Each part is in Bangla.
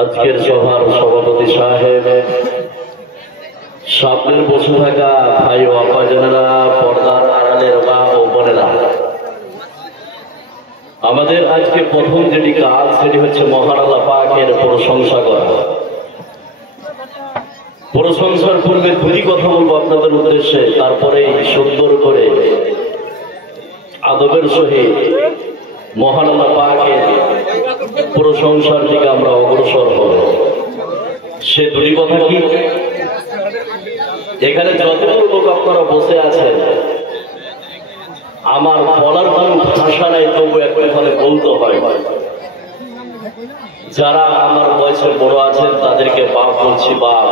আজকের সভার সভাপতি সাহেব, সামনের বসে থাকা ভাই ও আপাজনেরা, পর্দার আড়ালের মা ও বোনেরা, আমাদের আজকে প্রথম যেটি কাজ সেটি হচ্ছে মহান আল্লাহ পাকের প্রশংসা করা। প্রশংসার পূর্বে দুটি কথা বলবো আপনাদের উদ্দেশ্যে, তারপরে সুন্দর করে আদবের সহিত মহান আল্লাহ পাকের প্রশংসার দিকে আমরা অগ্রসর হব। সে দুটি কথা কি? এখানে যতগুলো লোক আপনারা বসে আছেন, আমার বলার কোন ভাষা নাই, তবু একটুখানে বলতে হয়। যারা আমার বয়সে বড় আছেন তাদেরকে বাপ বলছি, বাপ।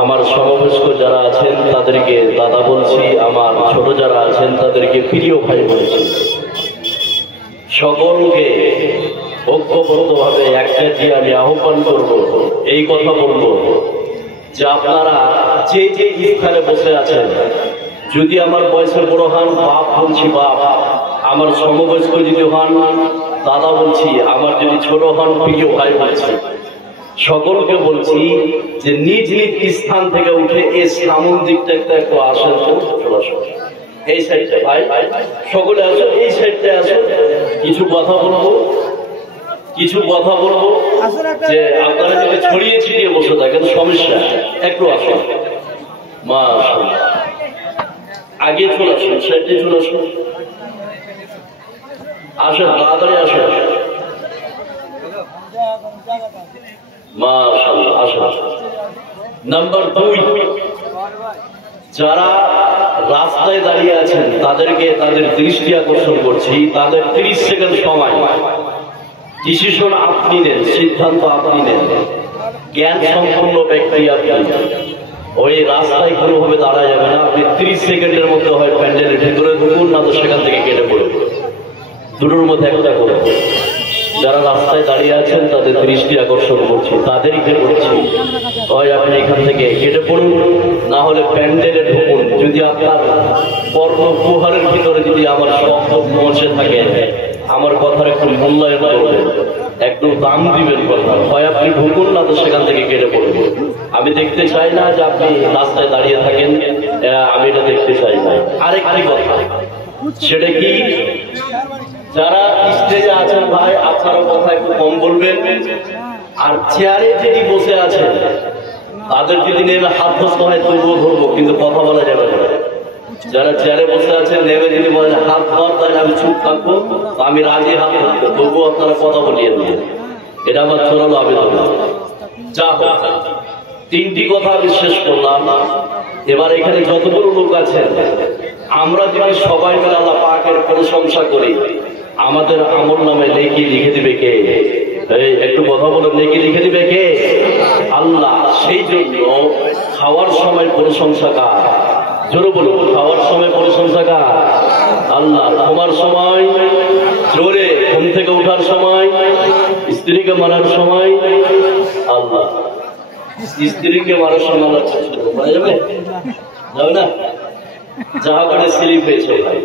আমার সমবয়স্ক যারা আছেন তাদেরকে দাদা বলছি, আমার ছোট যারা আছেন তাদেরকে প্রিয় ভাই বলছি। সকলকে ঐক্যবদ্ধভাবে একটা দিয়ে আমি আহ্বান করব, এই কথা বলবো যে আপনারা যে যে স্থানে বসে আছেন, যদি আমার বয়সের বড় হন বাপ বলছি, বাপ। আমার সমবয়স্ক যদি হন দাদা বলছি, আমার যদি ছোট হন প্রিয় ভাই বলছি। সকলকে বলছি যে নিজ নিজ স্থান থেকে উঠে এই সামন দিকটা একটু আসেন, এই সাইডটা ভাই সকলে আসো, এই সাইডটা আসো। কিছু কথা বলবো যে আপনারা যদি ছড়িয়ে ছিটিয়ে বসে থাকেন সমস্যা, একটু আসুন। মাশাআল্লাহ, আগে চলে আসুন, সাইডে চলে আসুন, আসেন তাড়াতাড়ি আসেন। মাশাআল্লাহ, আসেন। নাম্বার 2, যারা রাস্তায় দাঁড়িয়ে আছেন তাদেরকে তাদের দৃষ্টি আকর্ষণ করছি। তাদের 30 সেকেন্ড সময়, ডিসিশন আপনি নেন, সিদ্ধান্ত আপনি নেন। জ্ঞান সম্পন্ন ব্যক্তি আপনি, ওই রাস্তায় কোনোভাবে দাঁড়া যাবে না। আপনি 30 সেকেন্ডের মধ্যে হয় প্যান্ডেলের ভিতরে ঢুকুন, না তো সেখান থেকে কেটে পড়বে। দুটোর মধ্যে একটা করে। যারা রাস্তায় দাঁড়িয়ে আছেন তাদের দৃষ্টি আকর্ষণ করছি, তাদেরকে বলছি হয় আপনি এখান থেকে কেটে পড়ুন, না হলে প্যান্ডেলে ঢুকুন। যদি আপনার কর্মগুহারের ভিতরে যদি আমার শব্দ পৌঁছে থাকে, আমার কথার একটু মূল্যায়ন করবেন, একটু দাম দিবেন কথা। হয় আপনি ঢুকুন, না তো সেখান থেকে কেটে পড়বেন। আমি দেখতে চাই না যে আপনি রাস্তায় দাঁড়িয়ে থাকেন, আমি এটা দেখতে চাই না। আরেকটি কথা, সেটা কি, যারা স্টেজে আছেন ভাই আপনারা কথা একটু কম বলবেন। আর চেয়ারে যদি বসে আছেন তাদের যদি নেমে হাত ধরতে হয় তবুও ধরবো, কিন্তু কথা বলা যাবে না। যারা চেয়ারে বসে আছেন নেমে যদি বলেন হাত ধর, তাহলে আমি চুপ থাকবো, আমি রাজি হাত ধরতে, তবুও আপনারা কথা বলিয়ে দেবেন। এটা আমার চোরালো আবেদন। যা হোক, 3টি কথা আমি শেষ করলাম। এবার এখানে যতগুলো লোক আছেন, আমরা যদি সবাই মিলে আল্লাহ পাকের প্রশংসা করি, আমাদের আমল নামে নেকি লিখে দিবে কে? একটু কথা বলো, নেকি লিখে দিবে কে? আল্লাহ। সেই জন্য খাওয়ার সময় প্রশংসা কার? জোরে বলো, খাওয়ার সময় প্রশংসা কার? আল্লাহ। ঘুমার সময়, জোরে, ঘুম থেকে ওঠার সময়, স্ত্রীকে মারার সময় আল্লাহ। স্ত্রীকে মারার সময় যাবে না, যাহা করে স্লিপ হয়েছে ভাই।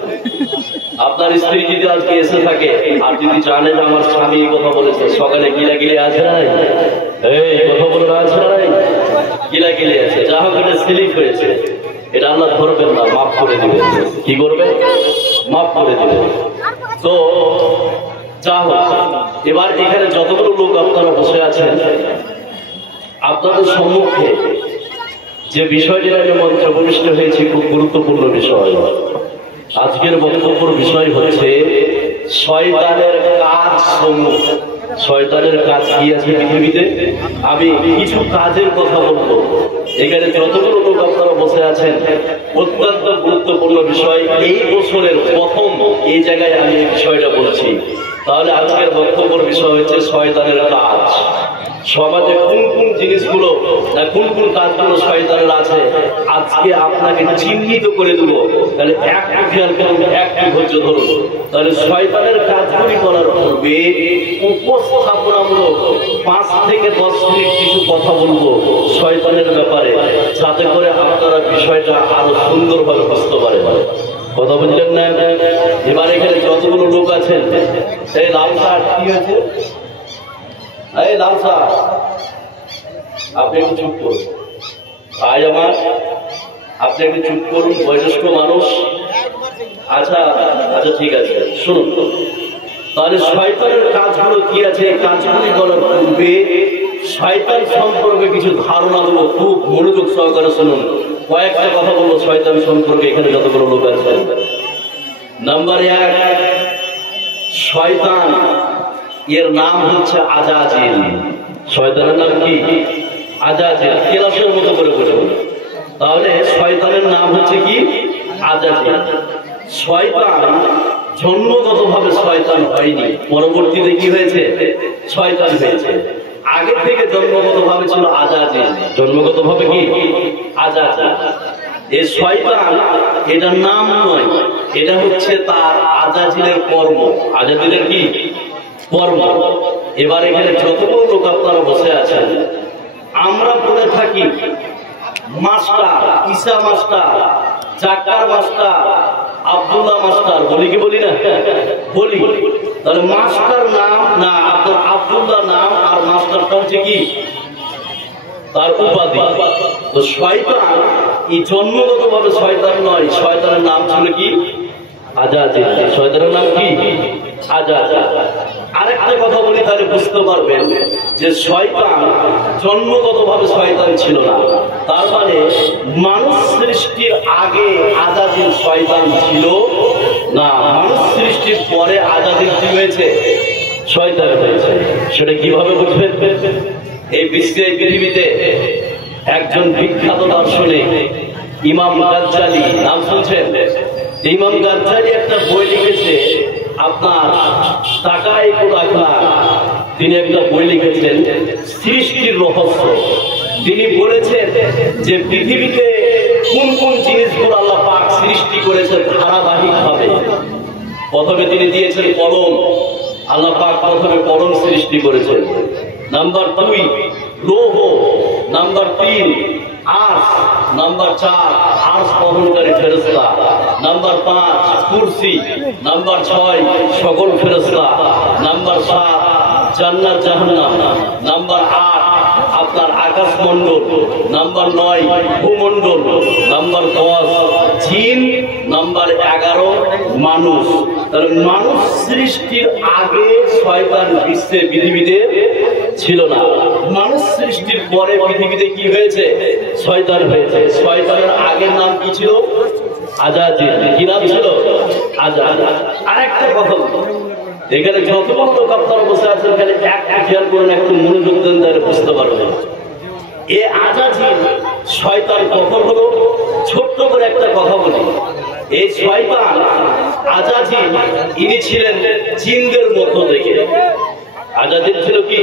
আপনার স্ত্রী যদি আজকে এসে থাকে আর যদি জানে যে আমার স্বামী কথা বলেছে, সকালে গিলাগিলি আছে নাই, এই কথা বলে আছে নাই, গিলাগিলি আছে, যাহা করে স্লিপ হয়েছে, এটা আল্লাহ ধরবেন না, মাফ করে দিবেন। কি করবে? মাফ করে দিবেন। তো যা হোক, এবার এখানে যতগুলো লোক আপনারা বসে আছেন, আপনাদের সম্মুখে যে বিষয়টি আমি মন্ত্রে উপবিষ্ট হয়েছি, খুব গুরুত্বপূর্ণ বিষয়। আজকের বক্তব্যের বিষয় হচ্ছে শয়তানের কাজ সমূহ। শয়তানের কাজ কি আছে পৃথিবীতে? আমি কিছু কাজের কথা বলবো। এখানে যতগুলো লোক আপনারা বসে আছেন, অত্যন্ত গুরুত্বপূর্ণ বিষয়। এই বছরের প্রথম এই জায়গায় আমি এই বিষয়টা বলছি। তাহলে আজকের বক্তব্যের বিষয় হচ্ছে শয়তানের কাজ। সমাজে কোন কোন জিনিসগুলো, কোন কোন কাজগুলো শয়তানের আছে, আজকে আপনাকে চিহ্নিত করে দেব। তাহলে একটু খেয়াল করুন, একটু ধৈর্য ধরুন। তাহলে শয়তানের কাজগুলি করার পূর্বে উপস্থাপনামূলক 5 থেকে 10 মিনিট কিছু কথা বলবো শয়তানের ব্যাপারে, যাতে করে আপনারা বিষয়টা আরো সুন্দরভাবে বুঝতে পারেন। কথা বুঝলেন না? এবার এখানে যতগুলো লোক আছেন, এই লাল শার্ট কি হয়েছে? এই লাল শার্ট, আপনি একটু চুপ করুন ভাই আমার, আপনি একটু চুপ করুন, বয়স্ক মানুষ। আচ্ছা আচ্ছা ঠিক আছে, শুনুন তাহলে শয়তানের কাজগুলো কি আছে, এই কাজগুলি বলার পূর্বে শয়তান সম্পর্কে কিছু ধারণা দেবো, খুব মনোযোগ সহকারে শুনুন। কয়েকটা কথা বলবো শয়তান সম্পর্কে এখানে যতগুলো লোক আছে। নাম্বার 1, শয়তান এর নাম হচ্ছে আজাজিল। শয়তানের নাম কি? আজাজিল। কেলাসের মতো করে বলুন, তাহলে শয়তানের নাম হচ্ছে কি? আজাজিল। শয়তান জন্মগত ভাবে শয়তান হয়নি, পরবর্তীতে কি হয়েছে? শয়তান হয়েছে। আগে থেকে জন্মগত ভাবে ছিল আজাজিল। জন্মগত ভাবে কি? আজাজিল। এই শয়তান এটার নাম নয়, এটা হচ্ছে তার আজাজিলের কর্ম। আজাজিলের কি কর্ম? এবার এখানে যতগুলো লোক আপনারা বসে আছেন, আমরা বলে থাকি মাস্টার, ঈসা মাস্টার, জাকার মাস্টার, আব্দুল্লাহ মাস্টার, বলি কি বলি না? বলি। তাহলে মাস্টার নাম না, আপনার আব্দুল্লাহ নাম, আর মাস্টারটা হচ্ছে কি তার উপাধি। তো শয়তান এই জন্মগত ভাবে শয়তান নয়, শয়তানের নাম ছিল কি? আজাজিল। শয়তানের নাম কি? আজাজিল। আরেকটা কথা বলি, তাহলে বুঝতে পারবেন যে শয়তান জন্মগত ভাবে শয়তান ছিল না। তার মানে মানুষ সৃষ্টির আগে আজাজিল শয়তান ছিল না, মানুষ সৃষ্টির পরে আজাজিল কি হয়েছে? শয়তান হয়েছে। সেটা কিভাবে বুঝবেন? এই বিশ্বে, পৃথিবীতে একজন বিখ্যাত দার্শনিক ইমাম গাজ্জালি, নাম শুনছেন? ইমাম গাজ্জালি একটা বই লিখেছে, আপনার টাকায় রাখলা। তিনি একটা বই লিখেছেন সৃষ্টির রহস্য। তিনি বলেছেন যে পৃথিবীতে কোন কোন জিনিসগুলো আল্লাহ পাক সৃষ্টি করেছেন ধারাবাহিক ভাবে। প্রথমে তিনি দিয়েছেন কলম, আল্লাহ পাক প্রথমে কলম সৃষ্টি করেছেন। নাম্বার 2 লৌহ, নাম্বার 3 আরশ, নাম্বার 4 আরশ বহনকারী ফেরেশতা, নাম্বার 5 কুরসি, নাম্বার 6 সকল ফেরেশতা, নাম্বার 7 জান্নাত জাহান্নাম, নাম্বার 8 আপনার আকাশ মণ্ডল, নাম্বার 9 ভূমণ্ডল, নাম্বার 10 জিন, নাম্বার 11 মানুষ। তাহলে মানুষ সৃষ্টির আগে শয়তান বিশ্বে, পৃথিবীতে ছিল না। মানুষ সৃষ্টির পরে পৃথিবীতে কি হয়েছে? শয়তান হয়েছে। শয়তানের আগের নাম কি ছিল? আজাজিল। কি নাম ছিল? আজাজিল। আরেকটা কথা, এখানে যতগুলো লোক আপনারা বসে আছেন, এখানে একটা খেয়াল করুন, একটু মনোযোগ দেন, তাহলে বুঝতে পারবেন এ আজাজিল শয়তান কখন হলো। ছোট্ট করে একটা কথা বলি, এই শয়তান আজাজিল ইনি ছিলেন জিনদের মধ্য থেকে। আজাজিল ছিল কি?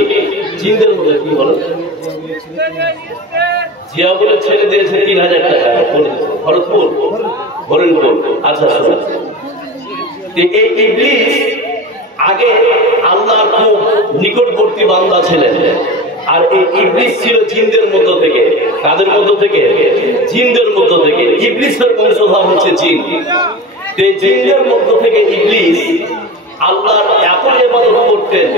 জিনদের মধ্যে। কি বলেন? জিয়া বলে ছেড়ে দিয়েছে 3000 টাকা ভরতপুর, হরিণপুর। আচ্ছা শুনুন, এই ইবলিস আগে আল্লাহর খুব নিকটবর্তী বান্দা ছিলেন, আর এই ইবলিস ছিল জিনদের মধ্য থেকে। কাদের মধ্য থেকে? জিনদের মধ্য থেকে। ইবলিসের বংশধর হচ্ছে জিন। এই জিনদের মধ্য থেকে ইবলিস আল্লাহর এত ইবাদত করতেন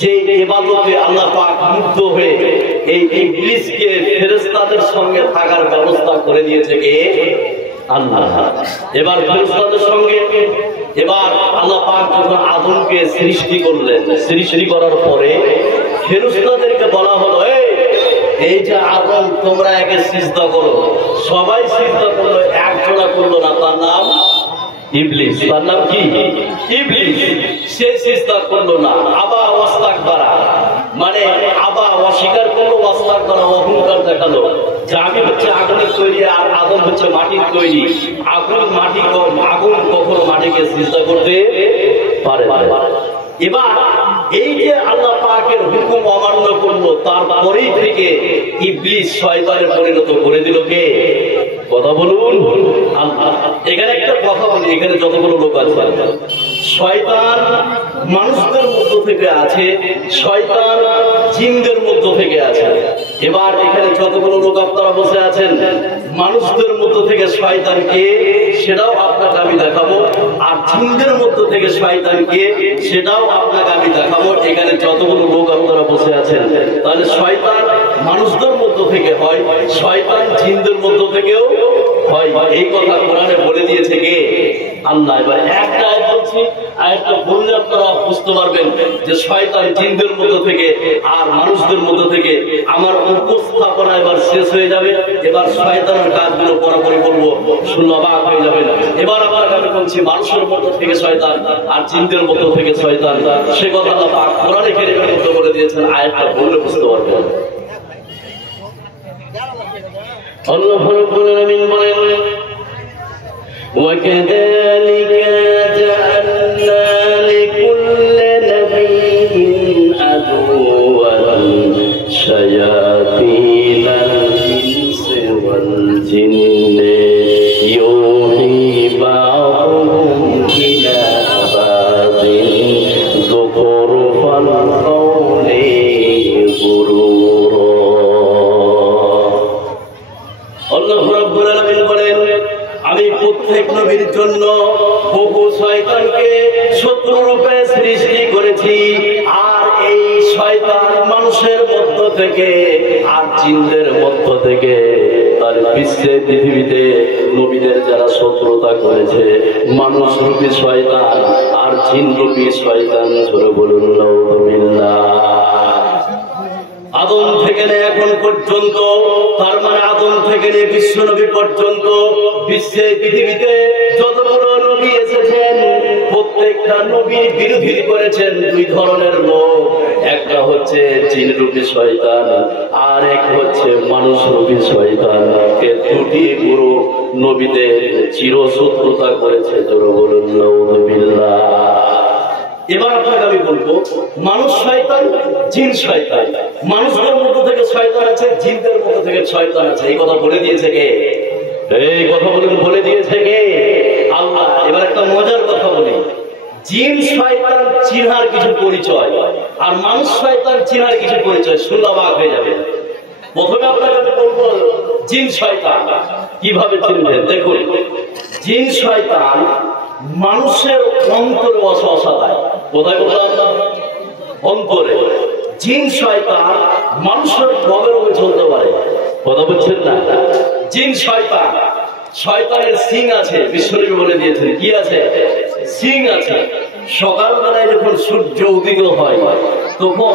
যে ইবাদতে আল্লাহ পাক মুগ্ধ হয়ে এই ইবলিসকে ফেরেশতাদের সঙ্গে থাকার ব্যবস্থা করে দিয়েছে কে? আল্লাহ। এবার ফেরেশতাদের সঙ্গে এবার আল্লাহ পাক যখন আদমকে সৃষ্টি করলেন, সৃষ্টি করার পরে ফেরেশতাদেরকে বলা হলো, এই যে আদম, তোমরা একে সিজদা করো। সবাই সিজদা করলো, একজনা করলো না, তার নাম ইবলিস। তার নাম কি? ইবলিস। সে সিজদা করলো না। আবা ওয়াস্তাকবারা, মানে আবা অস্বীকার করলো, ওয়াস্তাকবারা অহংকার দেখালো যে আমি হচ্ছে আগুনের তৈরি আর আদম হচ্ছে মাটির তৈরি। আগুন কখনো মাটিকে সিজদা করতে পারে না। এবার এই যে আল্লাহ পাকের হুকুম অমান্য করলো, তারপরেই থেকে ইবলিস শয়তানে পরিণত করে দিল কে? কথা বলুন আল্লাহ। এখানে একটা কথা বলি, এখানে যতগুলো লোক আছে, শয়তান মানুষদের মধ্য থেকে আছে, শয়তান জিনদের মধ্য থেকে আছে। এবার এখানে যতগুলো লোক আপনারা বসে আছেন, মানুষদের মধ্য থেকে শয়তানকে সেটাও আপনাকে আমি দেখাবো, আর জিনদের মধ্য থেকে শয়তানকে সেটাও আপনাকে আমি দেখাবো। এখানে যতগুলো লোক আপনারা বসে আছেন, তাহলে শয়তান মানুষদের মধ্য থেকে হয়, শয়তান জিনদের মধ্য থেকেও হয়, এই কথা কোরআনে বলে দিয়েছে কে? আল্লাহ। এবার একটা আয়াত বলছি, আয়াতটা বললে আপনারা বুঝতে পারবেন যে শয়তান জিনদের মধ্য থেকে আর মানুষদের মধ্য থেকে। আমার উপস্থাপনা এবার শেষ হয়ে যাবে, এবার শয়তানের কাজগুলো পরপরই বলবো, শুনে অবাক হয়ে যাবেন। এবার আবার আমি বলছি মানুষের মধ্য থেকে শয়তান আর জিনদের মধ্য থেকে শয়তান, সে কথা আল্লাহ পাক কোরআনে কারীমের মধ্যে বলে দিয়েছেন, আয়াতটা বললে বুঝতে পারবেন। আল্লাহ রাব্বুল আলামিন বলেন, وَكَذَلِكَ جَعَلْنَا لِكُلِّ نَبِيٍّ عَدُوًّا شَيَاطِينَ الْإِنسِ وَالْجِنِّ يُوحِي بَعْضُهُمْ إِلَى بَعْضٍ زُخْرُفَ الْقَوْلِ غُرُورًا। আল্লাহ রাব্বুল আলামিন বলেন, আমি প্রত্যেক নবীর জন্য বহু শয়তানকে শত্রু রূপে সৃষ্টি করেছি, আর এই শয়তান মানুষের মধ্য থেকে আর জিনদের মধ্য থেকে। তার বিশ্বে পৃথিবীতে নবীদের যারা শত্রুতা করেছে, মানুষ রূপী শয়তান আর জিন রূপী শয়তান, ধরে বলুন নাউযুবিল্লাহ। আদম থেকে নিয়ে এখন পর্যন্ত, তার মানে আদম থেকে নিয়ে বিশ্ব নবী পর্যন্ত বিশ্বে পৃথিবীতে যতগুলো নবী এসেছেন, প্রত্যেকটা নবীর বিরোধী করেছেন দুই ধরনের লোক। একটা হচ্ছে জিন রূপী শয়তান, আর এক হচ্ছে মানুষ রূপী শয়তান। এর দুটি গুরু নবীদের চিরশত্রুতা করেছে, জোরে বলুন নাউযুবিল্লাহ। এবার আপনাকে আমি বলবো, মানুষ শয়তান, জিন শয়তান। মানুষদের মধ্য থেকে শয়তান আছে, জিনদের মধ্য থেকে শয়তান আছে, এই কথা বলে দিয়েছে কে? এই কথা বলে দিয়েছে কে? আল্লাহ। এবার একটা মজার কথা বলি, জিন শয়তান চিনার কিছু পরিচয়, আর মানুষ শয়তান চিনার কিছু পরিচয়, শুনলে অবাক হয়ে যাবে। প্রথমে আপনাকে আমি বলবো জিন শয়তান কিভাবে চিনবেন। দেখুন, জিন শয়তান মানুষের অন্তরে ওয়াসওয়াসা দেয়। কোথায় বললাম? অন্তরে। জিন শয়তান মানুষের রগে রগে চলতে পারে। কথা বলছেন না? জিন শয়তান, শয়তানের সিং আছে, বিশ্বনবী বলে দিয়েছেন কি আছে? সিং আছে। সকালবেলায় যখন সূর্য উদিত হয়, তখন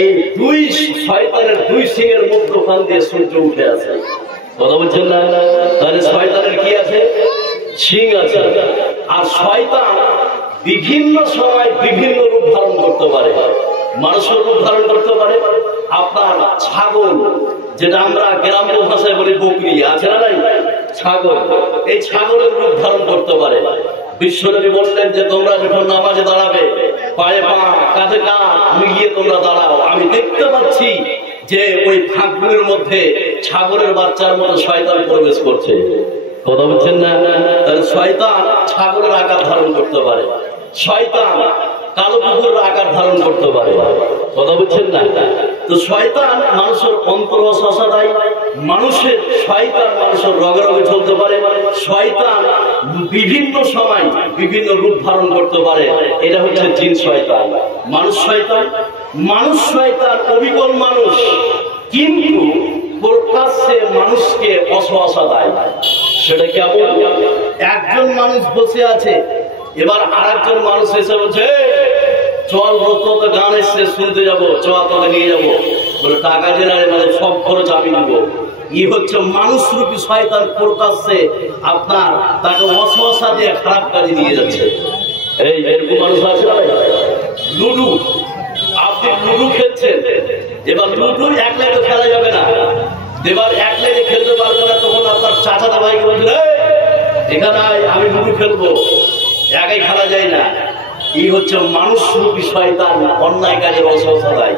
এই দুই শয়তানের দুই সিংয়ের মধ্যখান দিয়ে সূর্য উঠে আসে। কথা বলছেন না? তাহলে শয়তানের কি আছে? সিং আছে। আর শয়তান বিভিন্ন সময় বিভিন্ন রূপ ধারণ করতে পারে। মানুষের রূপ ধারণ করতে পারে। আপনার ছাগল, যেটা আমরা গ্রাম্য ভাষায় বলি বকরি, আছে না নাই? ছাগল, এই ছাগলের রূপ ধারণ করতে পারে। বিশ্বনবী বললেন যে তোমরা যখন নামাজে দাঁড়াবে, পায়ে পা কাঁধে কাঁধ মিলিয়ে তোমরা দাঁড়াও। আমি দেখতে পাচ্ছি যে ওই ফাঁকগুলির মধ্যে ছাগলের বাচ্চার মতো শয়তান প্রবেশ করছে। কথা বলছেন না? তাহলে শয়তান ছাগলের আকার ধারণ করতে পারে, শয়তান কালো কুকুরের আকার ধারণ করতে পারে। কথা বলছেন না? তো শয়তান মানুষের অন্তর ওয়াসওয়াসা দেয়, মানুষের শয়তান মানুষের রগে রগে চলতে পারে, শয়তান বিভিন্ন সময় বিভিন্ন রূপ ধারণ করতে পারে। এটা হচ্ছে জিন শয়তান। মানুষ শয়তান, মানুষ শয়তান অবিকল মানুষ, কিন্তু প্রকাশ্যে মানুষকে ওয়াসওয়াসা দেয়। সেটা কেমন? একজন মানুষ বসে আছে, এবার আরেকজন মানুষ এসে বলছে চল রোদ্রতে গান এসছে শুনতে যাবো, তোকে নিয়ে যাবো, বলে টাকা জেনারে মানে সব খরচ আমি দিব। ই হচ্ছে মানুষ রূপী শয়তান প্রকাশ্যে আপনার তাকে ওয়াসওয়াসা দিয়ে খারাপ কাজে নিয়ে যাচ্ছে। এই এরকম মানুষ আছে না? লুডু, আপনি লুডু খেলছেন, এবার লুডু এক লাইনে খেলা যাবে না, এবার এক লাইনে খেলতে পারবে না, তখন আপনার চাচাদা ভাইকে বলছেন এখানে আমি লুডু খেলবো, একাই খেলা যায় না। এই হচ্ছে মানুষ রূপী শয়তান অন্যায় কাজের ওয়াসওয়াসা দেয়।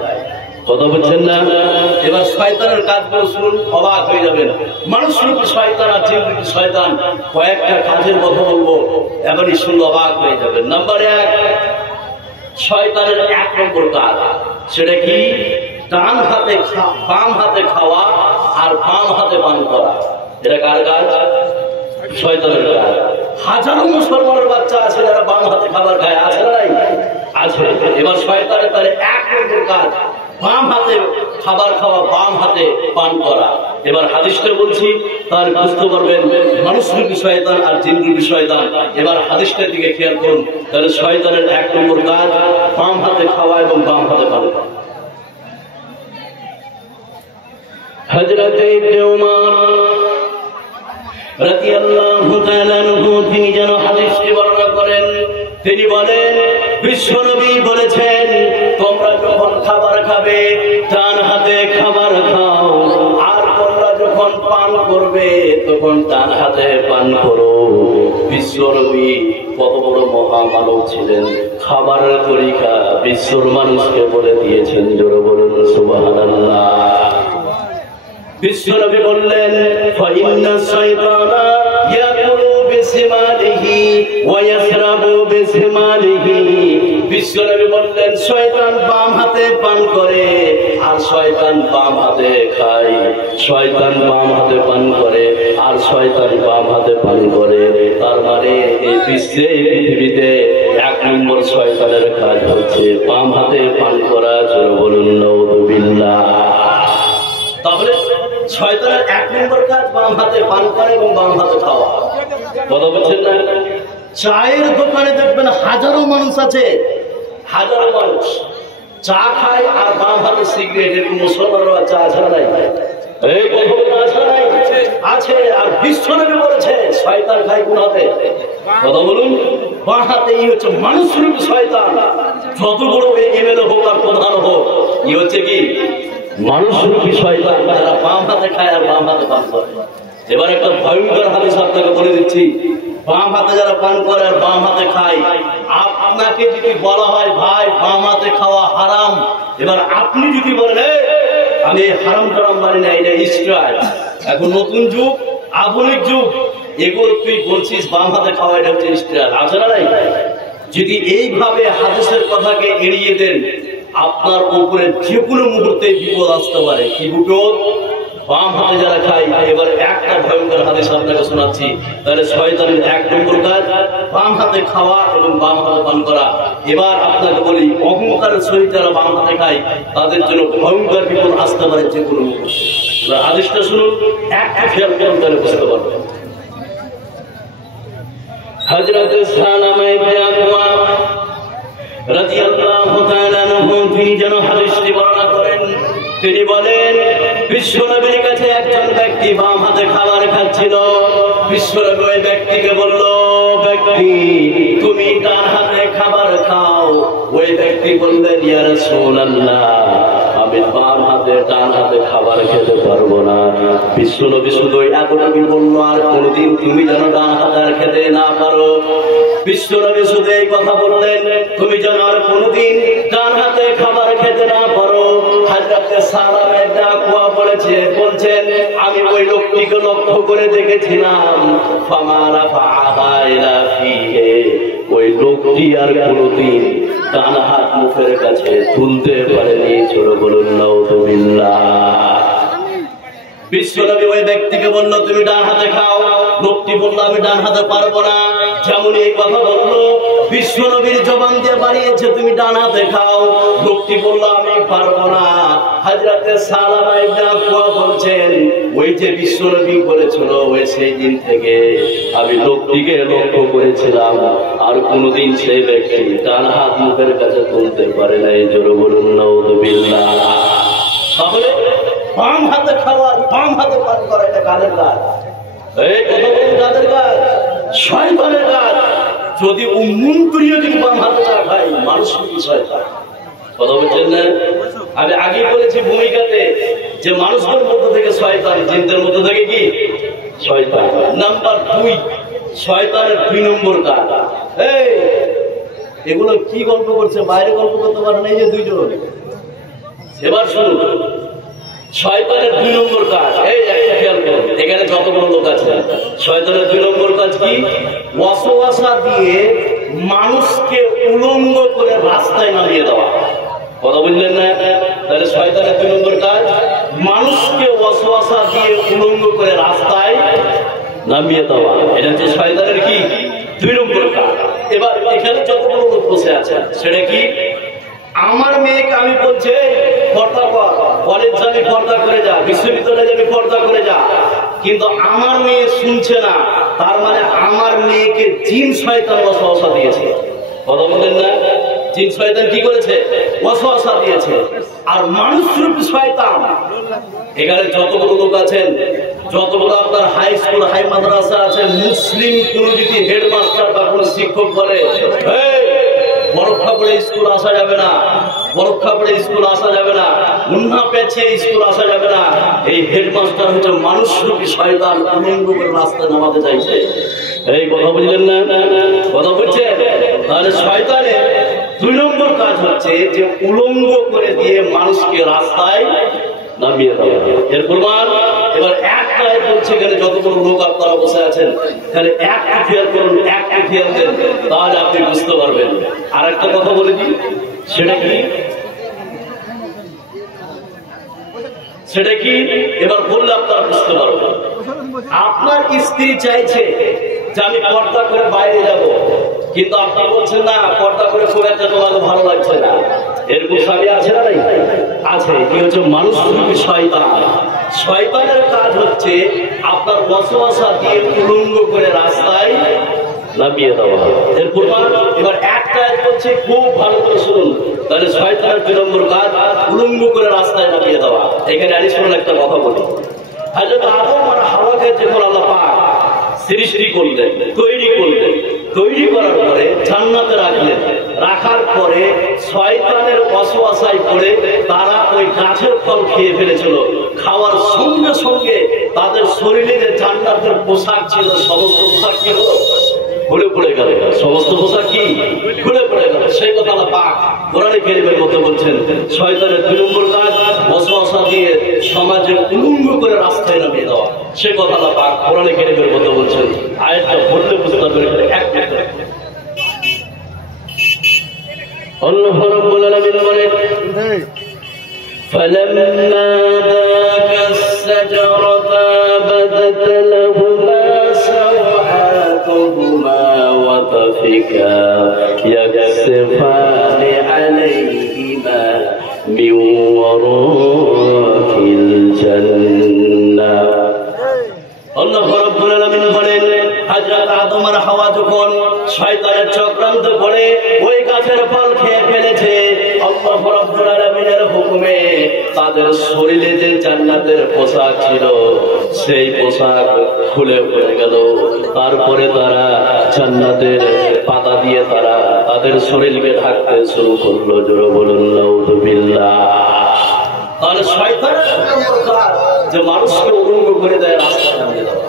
কথা বলছেন না? এবার শয়তানের কাজগুলো শুনুন, অবাক হয়ে যাবেন। মানুষ রূপী শয়তান আর জিন রূপী শয়তান, কয়েকটা কাজের কথা বলবো, এখনই শুনলে অবাক হয়ে যাবেন। নাম্বার 1, শয়তানের 1 নম্বর কাজ, সেটা কি? ডান হাতে বাম হাতে খাওয়া আর বাম হাতে পান করা, এটা কার কাজ? শয়তানের কাজ। হাজারো মুসলমানের বাচ্চা আছে যারা বাম হাতে খাবার খায়, আছে না নাই? আছে। এবার শয়তানের তার এক নম্বর কাজ বাম হাতে খাবার খাওয়া, বাম হাতে পান করা। এবার হাদিসটা বলছি, তার বুঝতে পারবেন মানুষরূপী শয়তান আর জিনরূপী শয়তান। এবার হাদিসটার দিকে খেয়াল করুন। তাহলে শয়তানের এক নম্বর কাজ বাম হাতে খাওয়া এবং বাম হাতে পান করা। হযরত ইবনে উমর রাদিয়াল্লাহু তাআলা আনহু তিনি যেন হাদিসটি বর্ণনা করেন, তিনি বলেন বিশ্বনবী বলেছেন তোমরা যখন খাবার খাবে ডান হাতে খাবার খাও, আর তোমরা যখন পান করবে তখন ডান হাতে পান করো। বিশ্বনবী কত বড় মহামানব ছিলেন, খাবারের তরিকা বিশ্বর মানুষকে বলে দিয়েছেন। জোরে বলুন সুবহানাল্লাহ। বিশ্বনবী বললেন ফাইন্না শাইতানা ইয়াকুলু বিশিমালিহি ওয়া ইয়াশরাবু বিশিমালিহি। বিশ্বনবী বললেন শয়তান বাম হাতে পান করে আর শয়তান বাম হাতে খায়। শয়তান বাম হাতে পান করে আর শয়তান বাম হাতে পান করে। তার মানে এই বিশ্বে পৃথিবীতে এক নম্বর শয়তানের কাজ হচ্ছে বাম হাতে পান করা। জোরে বলুন নাউযুবিল্লাহ। তাহলে শয়তানের এক নম্বর কাজ বাম হাতে পান করা এবং বাম হাতে খাওয়া। কথা বলছেন না? চায়ের দোকানে দেখবেন হাজারো মানুষ আছে, হাজারো মানুষ চা খায় আর বাম হাতে সিগারেট। এরকম মুসলমানরা চা ছাড়া নাই, এই কথা আছে নাই? আছে। আর বিশ্বনবী বলেছে শয়তান খায় কোন হাতে? কথা বলুন বাম হাতে। এই হচ্ছে মানুষরূপী শয়তান। যত বড় এমএলএ হোক আর প্রধান হোক, ই হচ্ছে কি মানুষরূপী শয়তান, যারা বাম হাতে খায় আর বাম হাতে পান করে। এবার একটা ভয়ঙ্কর হাদিস আপনাকে বলে দিচ্ছি। বাম হাতে যারা পান করে আর বাম হাতে খায়, আপনাকে যদি বলা হয় ভাই বাম হাতে খাওয়া হারাম, এবার আপনি যদি বলেন আমি হারাম টারাম মানি না, এটা ইসরায়েল, এখন নতুন যুগ, আধুনিক যুগ, এগুলো তুই বলছিস বাম হাতে খাওয়া, এটা হচ্ছে ইসরায়েল, আছে না নাই? যদি এইভাবে হাদিসের কথাকে এড়িয়ে দেন, আপনার উপরে যে কোনো মুহূর্তে বিপদ আসতে পারে। কি বিপদ? বাম হাতে যারা খায়। এবার একটা ভয়ঙ্কর হাদিস আপনাকে শোনাচ্ছি। তাহলে শয়তানের এক নম্বর কাজ বাম হাতে খাওয়া এবং বাম হাতে পান করা। এবার আপনাকে বলি অহংকারের সহিত যারা বাম হাতে খায় তাদের জন্য ভয়ঙ্কর বিপদ আসতে পারে যে কোনো মুহূর্তে। এবার হাদিসটা শুনুন, একটা খেয়াল করুন, তাহলে বুঝতে পারবেন। হযরত সালামা ইবনে আকওয়া রাদিয়াল্লাহু তাআলা আনহু তিনি যেন হাদিসটি বর্ণনা করেন, তিনি বলেন বিশ্বনবীর কাছে একজন ব্যক্তি বাম হাতে খাবার খাচ্ছিল। বিশ্বনবী ওই ব্যক্তিকে বলল, ব্যক্তি তুমি ডান হাতে খাবার খাও। ওই ব্যক্তি বললেন, ইয়া রাসূলুল্লাহ আমি বাম হাতে ডান হাতে খাবার খেতে পারবো না। বিশ্বনবী শুধু এতটুকু বললো, আর কোনদিন তুমি যেন ডান হাতে আর খেতে না পারো। বিশ্বনবী শুধু এই কথা বললেন, তুমি যেন আর কোনদিন ডান হাতে খাবার খেতে না পারো। হযরত সালামা ইবনে আকওয়া বলছেন আমি ওই লোকটিকে লক্ষ্য করে দেখেছিলাম, ফামারা ফাআহা ইলা ফিহি, ওই লোকটি আর কোনদিন ডান হাত মুখের কাছে তুলতে পারেনি। ছোট বলুন নাউযুবিল্লাহ। বিশ্বনবী ওই ব্যক্তিকে বলল তুমি ডান হাতে খাও। লোকটি বলল আমি ডান হাতে পারবো না। যেমন এই কথা বললো, বিশ্বনবীর জবান দিয়ে বাড়িয়েছে তুমি ডান হাতে খাও। লোকটি বলল আমি পারবো না। হযরত সালামা ইবনে আকওয়া বলছেন ওই যে বিশ্বনবী বলেছিল, ওই সেই দিন থেকে আমি লোকটিকে লক্ষ্য করেছিলাম, আর কোনদিন সেই ব্যক্তি ডান হাত মুখের কাছে তুলতে পারে নাই। জোরে বলুন নাউযুবিল্লাহ। তাহলে বাম হাতে খাওয়া, বাম হাতে পান করা, এটা কাদের কাজ? এই কথা বলুন, কাদের কাজ? শয়তানের কাজ। যদি উম্মুন্তুরিও যদি বাম হাতে না খায়, মানুষ কি শয়তান? কথা বলছেন না? আমি আগে বলেছি ভূমিকাতে যে মানুষদের মধ্যে থেকে শয়তান, জিনদের মধ্যে থেকে কি শয়তান। নাম্বার 2, শয়তানের 2 নম্বর কাজ। এই এগুলো কি গল্প করছে? বাইরে গল্প করতে পারে না, এই যে দুইজন। এবার শুনুন, শয়তানের 2 নম্বর কাজ, এই একটা খেয়াল করুন, এখানে যতগুলো লোক আছে, শয়তানের 2 নম্বর কাজ কি? ওয়াসওয়াসা দিয়ে মানুষকে উলঙ্গ করে রাস্তায় নামিয়ে দেওয়া। কথা বুঝলেন না? তাহলে শয়তানের 2 নম্বর কাজ মানুষকে ওয়াসওয়াসা দিয়ে উলঙ্গ করে রাস্তায় নামিয়ে দেওয়া। এটা হচ্ছে শয়তানের কি 2 নম্বর কাজ। এবার এখানে যতগুলো লোক বসে আছে সেটা কি, আমার মেয়েকে আমি বলছে পর্দা কর, কলেজ যাবি পর্দা করে যা, বিশ্ববিদ্যালয়ে যাবি পর্দা করে যা, কিন্তু আমার মেয়ে শুনছে না। তার মানে আমার মেয়েকে জিন শয়তান ওয়াসওয়াসা দিয়েছে। কথা বলেন না, জিন শয়তান কি করেছে? ওয়াসওয়াসা দিয়েছে। আর মানুষরূপী শয়তান এখানে যতগুলো লোক আছেন, যতগুলো আপনার হাই স্কুল হাই মাদ্রাসা আছে, মুসলিম কোন যদি হেডমাস্টার বা কোন শিক্ষক বলে বরফা পড়ে স্কুল আসা যাবে না, বরফা পড়ে স্কুল আসা যাবে না, মুন্না পেছিয়ে স্কুল আসা যাবে না, এই হেডমাস্টার হচ্ছে মানুষরূপী শয়তান উলঙ্গ করে রাস্তায় নামাতে চাইছে। এই কথা বুঝলেন না? কথা বুঝছে? তাহলে শয়তানের 2 নম্বর কাজ হচ্ছে যে উলঙ্গ করে দিয়ে মানুষকে রাস্তায় নামিয়ে দেওয়া। এর প্রমাণ এবার একটা বলছে, এখানে যতগুলো লোক আপনারা বসে আছেন তাহলে একটু খেয়াল করুন, একটু খেয়াল দেন, তাহলে আপনি বুঝতে পারবেন। আর একটা কথা বলে দিই, সেটা কি এবার বললে আপনারা বুঝতে পারবেন। আপনার স্ত্রী চাইছে যে আমি পর্দা করে বাইরে যাব, কিন্তু আপনি বলছেন না পর্দা করে খুব একটা তোমাকে ভালো লাগছে না। এরকম স্বামী আছে না? নাই আছে। কি হচ্ছে মানুষরূপী শয়তান। শয়তানের কাজ হচ্ছে আপনার ওয়াসওয়াসা দিয়ে উলঙ্গ করে রাস্তায় নামিয়ে দেওয়া। এর প্রমাণ এবার একটা হচ্ছে, খুব ভালো করে শুনুন। তাহলে শয়তানের 2 নম্বর কাজ উলঙ্গ করে রাস্তায় নামিয়ে দেওয়া। এখানে আরিসুন একটা কথা বলি, হযরত আদম আর হাওয়াকে যখন আল্লাহ পাক সৃষ্টি করলেন, তৈরি করার পরে জান্নাতে রাখলেন, রাখার পরে শয়তানের ওয়াসওয়াসায় পড়ে তারা ওই গাছের ফল খেয়ে ফেলেছিল। খাওয়ার সঙ্গে সঙ্গে তাদের শরীরে যে জান্নাতের পোশাক ছিল, সমস্ত পোশাক কি হলো? খুলে পড়ে গেল। সমস্ত পোশাক কি খুলে পড়ে গেল। সেই কথা আল্লাহ পাক কোরআনে কারীমের মধ্যে বলছেন, শয়তানের 2 নম্বর কাজ ওয়াসওয়াসা দিয়ে সমাজে উলঙ্গ করে রাস্তায় নামিয়ে দেওয়া। সেই কথা আল্লাহ পাক কোরআনে কারীমের মধ্যে বলছেন। আয়াতটা পড়লে বুঝতে পারবেন। এক মিনিট আল্লাহ রাব্বুল আলামিন বলেন, فلما ذاق الشجرة بدت لهما سوآتهما وطفقا يخصفان عليهما من ورق الجنة। আল্লাহ রাব্বুল আলামিন বলেন, হযরত আদম আর হাওয়া যখন শয়তানের চক্রান্ত করে ওই গাছের ফল খেয়ে ফেলেছে, আল্লাহ রাব্বুল আলামিনের হুকুমে তাদের শরীরে যে জান্নাতের পোশাক ছিল সেই পোশাক খুলে পড়ে গেল। তারপরে তারা জান্নাতের পাতা দিয়ে তারা তাদের শরীরকে ঢাকতে শুরু করলো। জোরে বলুন নাউযুবিল্লাহ। তাহলে শয়তানের যে মানুষকে উলঙ্গ করে দেয় রাস্তায় নামিয়ে দেওয়া।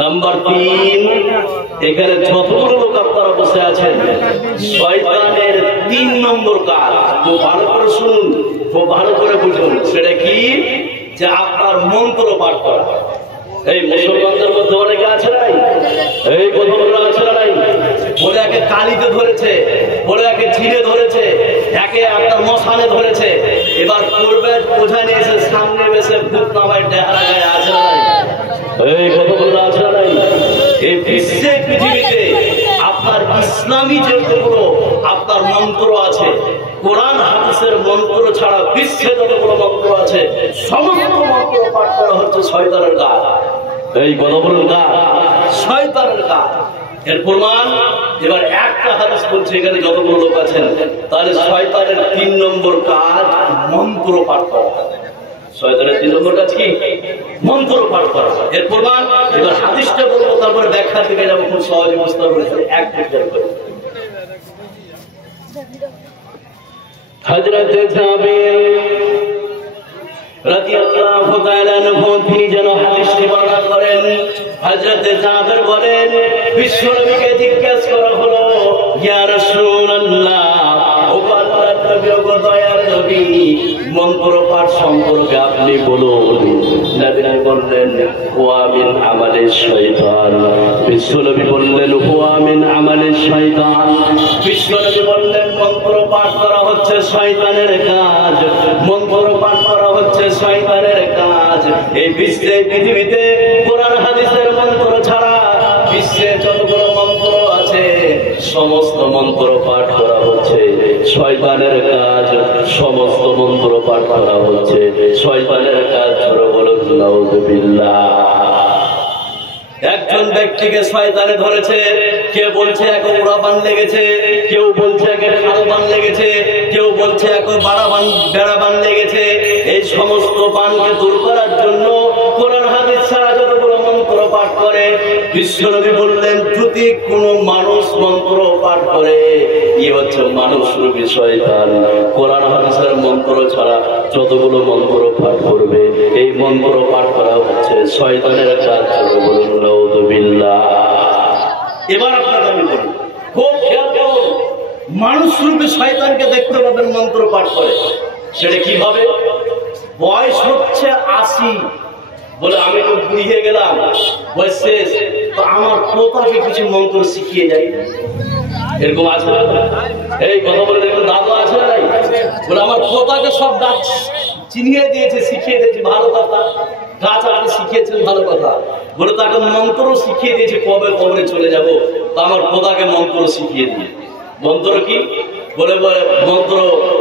নাম্বার 3, এখানে যতগুলো লোক আপনারা বসে আছেন, শয়তানের 3 নম্বর কাজ খুব ভালো করে শুনুন, খুব ভালো করে বুঝুন। সেটা কি? যে আপনার মন্ত্র পাঠ করা। এই মুসলমানদের মধ্যে অনেকে আছে নাই, এই কথাগুলো আছে না নাই, বলে একে কালিতে ধরেছে, বলে একে ঝিলে ধরেছে, একে আপনার মশানে ধরেছে। এবার করবে বোঝা নিয়ে এসে সামনে বেসে ভূত নামায় ডেহারা গায়ে আছে না নাই, এই কথাগুলো আছে না নাই। এই বিশ্বে পৃথিবীতে আপনার ইসলামী যেগুলো আপনার মন্ত্র আছে, কোরআন হাদিসের মন্ত্র ছাড়া বিশ্বে যতগুলো মন্ত্র আছে সমস্ত মন্ত্র পাঠ করা হচ্ছে শয়তানের কাজ। এই কথা বলুন, কাজ শয়তানের কাজ। এর প্রমাণ এবার একটা হাদিস বলছে, এখানে যতগুলো লোক আছেন, তাহলে শয়তানের 3 নম্বর কাজ মন্ত্র পাঠ করা। শয়তানের 3 নম্বর কাজ কি? মন্ত্র পাঠ করা। এর প্রমাণ এবার হাদিসটা বলবো, তারপরে ব্যাখ্যা থেকে যাবো, খুব সহজে বুঝতে পারবেন। এক মিনিট করে হযরত জাবির রাদিয়াল্লাহু তাআলা আনহু তিনি যেন হাদিসটি বর্ণনা করেন। হযরত জাবির বলেন, বিশ্বনবীকে জিজ্ঞাসা করা হলো, ইয়া রাসূলুল্লাহ, ও আল্লাহর নবী, ও দয়ার নবী, মন্ত্র পাঠ সম্পর্কে আপনি বলুন। নবী বললেন, হুয়া মিন আমালিশ শয়তান। বিশ্বনবী বললেন, হুয়া মিন আমালিশ শয়তান। বিশ্বনবী বললেন, মন্ত্র পাঠ করা হচ্ছে শয়তানের কাজ, মন্ত্র পাঠ করা হচ্ছে শয়তানের কাজ। এই বিশ্বে পৃথিবীতে কোরআন হাদিসের মন্ত্র ছাড়া বিশ্বে যতগুলো মন্ত্র আছে সমস্ত মন্ত্র পাঠ করা হচ্ছে শয়তানের কাজ, সমস্ত মন্ত্র পাঠ করা হচ্ছে শয়তানের কাজ। নাউযুবিল্লাহ। একজন ব্যক্তিকে শয়তানে ধরেছে, কেউ বলছে একে উড়া বান লেগেছে, কেউ বলছে একে খাড়ো বান লেগেছে, কেউ বলছে একে বেড়া বান লেগেছে। এই সমস্ত বানকে দূর করার জন্য কোরআন হাদিস ছাড়া যতগুলো মন্ত্র পাঠ করে, বিশ্বনবী বললেন যদি কোন মানুষ মন্ত্র পাঠ করে ই হচ্ছে মানুষ রূপী শয়তান। কোরআন হাদিসের মন্ত্র ছাড়া যতগুলো মন্ত্র পাঠ করবে এই মন্ত্র পাঠ করা হচ্ছে শয়তানের কাজ। বলুন নাউযুবিল্লাহ। এবার আপনাকে আমি বলি, খুব খেয়াল করুন, মানুষ রূপী শয়তানকে দেখতে পাবেন মন্ত্র পাঠ করে। সেটা কিভাবে? বয়স হচ্ছে 80, বলে আমি তো বুড়ি হয়ে গেলাম, বয়স শেষ, তো আমার পোতাকে কিছু মন্ত্র শিখিয়ে যাই। এরকম আছে? এই কথা বলে দেখুন, দাদু আছে না নাই? বলে আমার পোতাকে সব গাছ চিনিয়ে দিয়েছে, শিখিয়ে দিয়েছে, ভালো কথা। গাছ আপনি শিখিয়েছেন, ভালো কথা। বলে তাকে মন্ত্র শিখিয়ে দিয়েছে, কবে কবরে চলে যাব, তা আমার পোতাকে মন্ত্র শিখিয়ে দিয়ে। মন্ত্র কি? বলে বলে মন্ত্র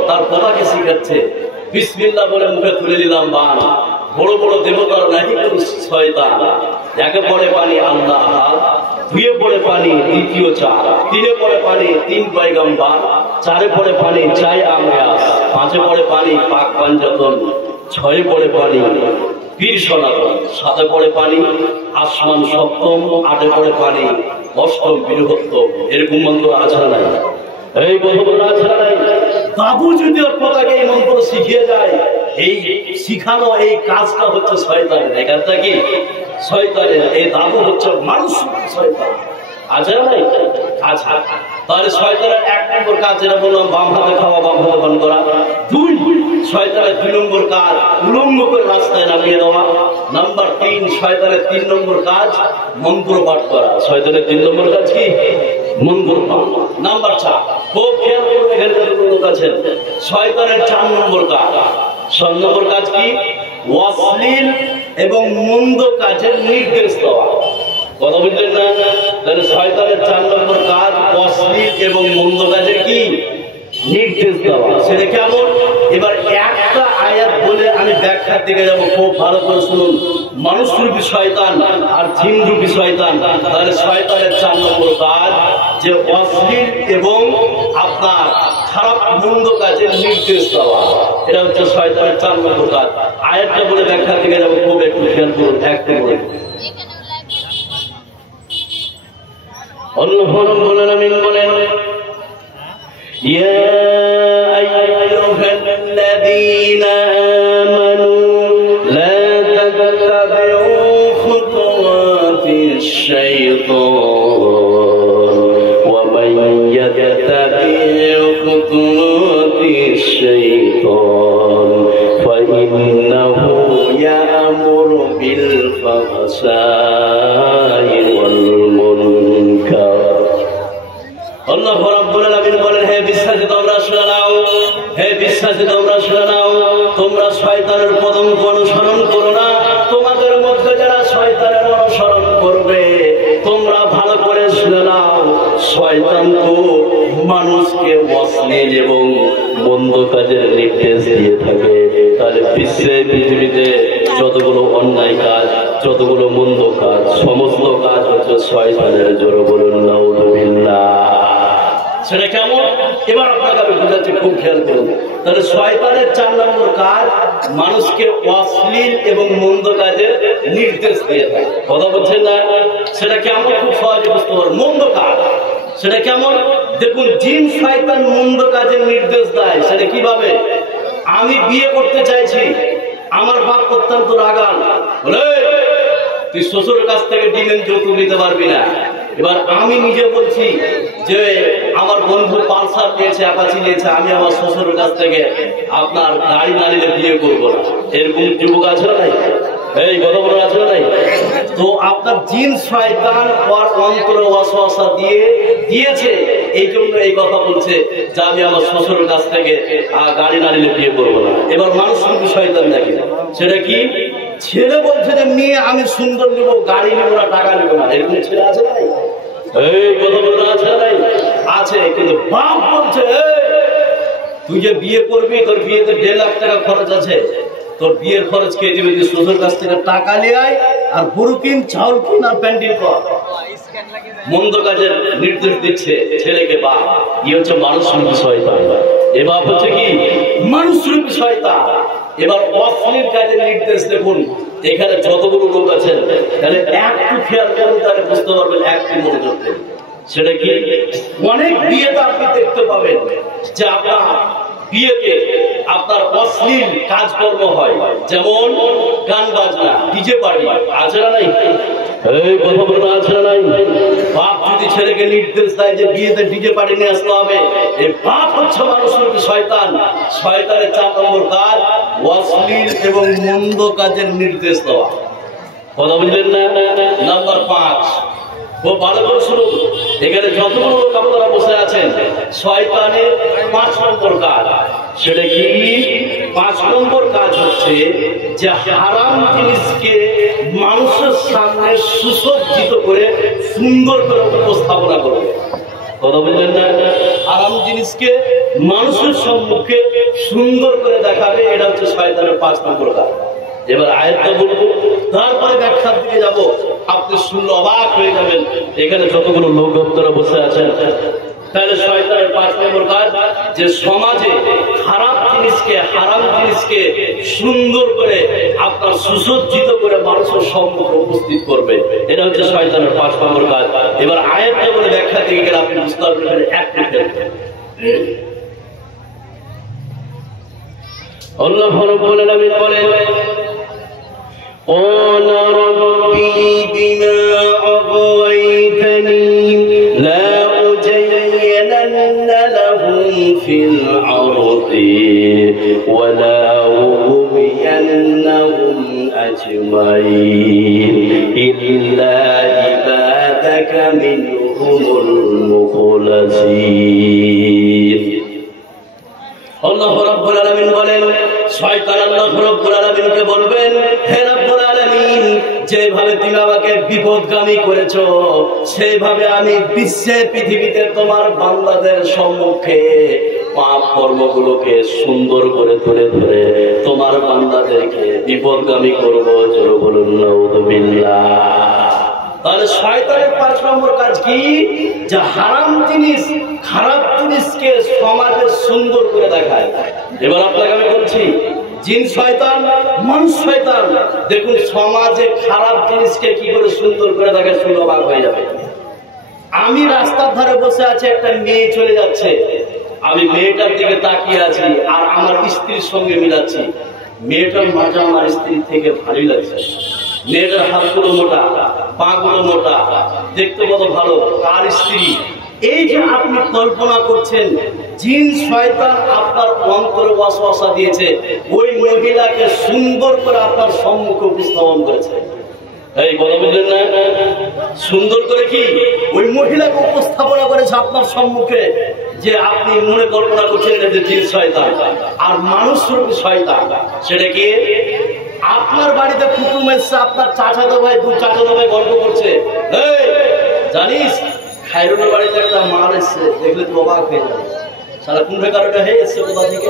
তার পোতাকে শিখাচ্ছে। বিসমিল্লাহ বলে মুখে তুলে দিলাম বান। বড় বড় দেবতার নাহি শয়তান। একে পড়ে পানি আল্লাহ, দুয়ে পড়ে পানি দ্বিতীয় চার, তিনে পড়ে পানি 3 পয়গম্বর, চারে পড়ে পানি 4 আময়াস, পাঁচে পড়ে পানি পাক পাঞ্জাতন, ছয়ে পড়ে পানি পীর সনাতন, সাতে পড়ে পানি আসমান সপ্তম, আটে পড়ে পানি অষ্টম বৃহত্তম। এরকম মন্ত্র আছে না? এই কথা আছে না? বাবু যদি ওর পোতাকে এই মন্ত্র শিখিয়ে যায়, এই শিখানো এই কাজটা হচ্ছে শয়তানের। এই কাজটা কি শয়তানের। এই দাদু হচ্ছে মানুষ শয়তান। আছে না? আচ্ছা, তাহলে শয়তানের 1 নম্বর কাজ যেটা বললাম, বাম হাতে খাওয়া বাম হাতে পান করা। 2 শয়তানের 2 নম্বর কাজ উলঙ্গ করে রাস্তায় নামিয়ে দেওয়া। নাম্বার 3 শয়তানের 3 নম্বর কাজ মন্ত্র পাঠ করা। শয়তানের 3 নম্বর কাজ কি? মন্ত্র পাঠ। নাম্বার 4 খুব খেয়াল করবে, এখানে লোক আছেন, শয়তানের 4 নম্বর কাজ। 4 নম্বর কাজ কি? অশ্লীল এবং মন্দ কাজের নির্দেশ দেওয়া। কথা বুঝলেন না? তাহলে শয়তানের 4 নম্বর কাজ অশ্লীল এবং মন্দ কাজের কি নির্দেশ দেওয়া। সেটা কেমন? এবার একটা আয়াত বলে আমি ব্যাখ্যার দিকে যাবো, খুব ভালো করে শুনুন। মানুষ রূপী শয়তান আর জিন রূপী শয়তান। তাহলে শয়তানের 4 নম্বর কাজ যে অশ্লীল এবং আপনার খারাপ মন্দ কাজের নির্দেশ দেওয়া। এটা হচ্ছে শয়তানের 4 নম্বর কাজ। আয়াতটা বলে ব্যাখ্যার দিকে যাবো, খুব একটু খেয়াল করুন। একটা বলে আল্লাহ রাব্বুল আলামিন বলেন, ইয়া আইয়ুহাল্লাযীনা আমানু লা তাত্তাবিউ খুতুওয়াতিশ শাইতান ওয়া মান ইয়াত্তাবিউ খুতুওয়াতিশ শাইতান ফাইন্নাহু ইয়া'মুরু বিল ফাহশাই ওয়াল মুনকার। আল্লাহ রাব্বুল আলামিন বলেন, হে বিশ্বাসী তোমরা শুনে নাও, হে বিশ্বাসী তোমরা শুনে নাও, তোমরা শয়তানের পদঙ্ক অনুসরণ করো না। তোমাদের মধ্যে যারা শয়তানের অনুসরণ করবে, তোমরা ভালো করে শুনে নাও, শয়তান তো মানুষকে অশ্লীল এবং মন্দ কাজের নির্দেশ দিয়ে থাকে। তাহলে বিশ্বে পৃথিবীতে যতগুলো অন্যায় কাজ, যতগুলো মন্দ কাজ, সমস্ত কাজ হচ্ছে শয়তানের। জোরে বলুন নাউযুবিল্লাহ। সেটা কেমন? এবার আপনাকে আমি বুঝাচ্ছি, খুব খেয়াল করুন। তাহলে শয়তানের 4 নম্বর কাজ মানুষকে অশ্লীল এবং মন্দ কাজের নির্দেশ দিয়ে থাকে। কথা বলছেন না? সেটা কেমন? খুব সহজে বুঝতে পারো। মন্দ কাজ সেটা কেমন? দেখুন, জিন শয়তান মন্দ কাজের নির্দেশ দেয়। সেটা কিভাবে? আমি বিয়ে করতে চাইছি, আমার বাপ অত্যন্ত রাগান, বলে তুই শ্বশুরের কাছ থেকে ডিমের যৌতুক নিতে পারবি না। এবার আমি নিজে বলছি যে আমার বন্ধু পালসার নিয়েছে, অ্যাপাচি নিয়েছে, আমি আমার শ্বশুরের কাছ থেকে আপনার গাড়ি না নিলে বিয়ে করবো না। এরকম যুবক আছে না? এই কথা বলে আছে নাই? তো আপনার জিন শয়তান ওর অন্তরে ওয়াসওয়াসা দিয়েছে, এই জন্য এই কথা বলছে যে আমি আমার শ্বশুরের কাছ থেকে গাড়ি না নিলে বিয়ে করবো না। এবার মানুষ কিন্তু শয়তান দেখে, সেটা কি? ছেলে বলছে যে মেয়ে আমি সুন্দর নেবো, গাড়ি নেবো না, টাকা নেবো না, এরকম ছেলে আছে নাই? এই কথা বলে আছে নাই? আছে। কিন্তু বাপ বলছে তুই যে বিয়ে করবি, তোর বিয়েতে 1.5 লাখ টাকা খরচ আছে, তোর বিয়ের খরচ কে দিবে? তুই শ্বশুর কাছ থেকে টাকা নিয়ে আয়, আর গরু কিন, চাউল কিন, আর প্যান্ডেল কর। মন্দ কাজের নির্দেশ দিচ্ছে ছেলেকে বাপ। ই হচ্ছে মানুষ রূপী শয়তান। এ বাপ হচ্ছে কি? মানুষ রূপী শয়তান। এবার অশ্লীল কাজের নির্দেশ দেখুন। এখানে যতগুলো লোক আছেন তাহলে একটু খেয়াল করুন, তাহলে বুঝতে পারবেন, একটু মনোযোগ দেন। সেটা কি? অনেক বিয়েতে আপনি দেখতে পাবেন যে আপনার বিয়েতে আপনার অশ্লীল কাজকর্ম হয়, যেমন গান বাজনা, ডিজে পার্টি আছে না নাই? এই কথা বলে আছে না নাই? বাপ যদি ছেলেকে নির্দেশ দেয় যে বিয়েতে ডিজে পার্টি নিয়ে আসতে হবে, এই বাপ হচ্ছে মানুষের শয়তান। শয়তানের 4 নম্বর কাজ অশ্লীল এবং মন্দ কাজের নির্দেশ দেওয়া। কথা বুঝলেন না? নাম্বার 5, খুব ভালো করে শুনুন। এখানে যতগুলো লোক আপনারা বসে আছেন, শয়তানের 5 নম্বর কাজ, সেটা কি? 5 নম্বর কাজ হচ্ছে যে হারাম জিনিসকে মানুষের সামনে সুসজ্জিত করে সুন্দর করে উপস্থাপনা করবে। কথা বুঝলেন না? হারাম জিনিসকে মানুষের সম্মুখে সুন্দর করে দেখাবে, এটা হচ্ছে শয়তানের 5 নম্বর কাজ। এবার আয়াতটা বলবো, তারপরে ব্যাখ্যার দিকে যাব। আপনি শুনলে অবাক হয়ে যাবেন। এখানে যতগুলো লোক আপনারা বসে আছেন, তাহলে শয়তানের 5 নম্বর কাজ যে সমাজে খারাপ জিনিসকে, হারাম জিনিসকে সুন্দর করে আপনার সুসজ্জিত করে মানুষের সম্মুখে উপস্থিত করবে। এটা হচ্ছে শয়তানের 5 নম্বর কাজ। এবার আয়াতটা বলে ব্যাখ্যা দিকে গেলে আপনি বুঝতে পারবেন একটু খেলতে। আল্লাহ রাব্বুল আলামিন বলেন, قال ربي بما أغويتني لأزينن لهم في الأرض ولأغوينهم أجمعين إلا عبادك منهم المخلصين। আল্লাহ রাব্বুল আলামিন বলেন, শয়তান আল্লাহ রাব্বুল আলামিনকে বলবেন, হে রাব্বুল আলামিন, যেভাবে তুমি আমাকে বিপদগামী করেছো, সেইভাবে আমি বিশ্বের পৃথিবীতে তোমার বান্দাদের সম্মুখে পাপ কর্মগুলোকে সুন্দর করে তুলে ধরে তোমার বান্দাদেরকে বিপদগামী করবো। জোরে বলুন নাউযুবিল্লাহ। তাহলে শয়তানের 5 নম্বর কাজ কি? যে হারাম জিনিস, খারাপ জিনিসকে সমাজে সুন্দর করে দেখায়। এবার আপনাকে আমি বলছি, জিন শয়তান, মানুষ শয়তান। দেখুন সমাজে খারাপ জিনিসকে কি করে সুন্দর করে দেখায়, শুনে অবাক হয়ে যাবে। আমি রাস্তার ধারে বসে আছি, একটা মেয়ে চলে যাচ্ছে, আমি মেয়েটার দিকে তাকিয়ে আছি আর আমার স্ত্রীর সঙ্গে মিলাচ্ছি। মেয়েটার মাজা আমার স্ত্রীর থেকে ভালোই লাগছে। মেয়েটার হাতগুলো মোটা, পাগুলো মোটা, দেখতে কত ভালো, কার স্ত্রী। এই যে আপনি কল্পনা করছেন, জিন শয়তান আপনার অন্তরে ওয়াসওয়াসা দিয়েছে, ওই মহিলাকে সুন্দর করে আপনার সম্মুখে উপস্থাপন করেছে। এই কথা বুঝলেন না? সুন্দর করে কি ওই মহিলাকে উপস্থাপনা করেছে আপনার সম্মুখে, যে আপনি মনে কল্পনা করছেন এটা যে জিন শয়তান। আর মানুষ রূপী শয়তান সেটা কি? আপনার বাড়িতে কুটুম এসছে, আপনার চাচাতো ভাই, 2 চাচাতো ভাই গল্প করছে, এই জানিস খায়রুলের বাড়িতে একটা মাল এসছে, দেখলে তো অবাক হয়ে যাবে। সারা কুণ্ঠে কারোটা হয়ে এসছে কোথা থেকে?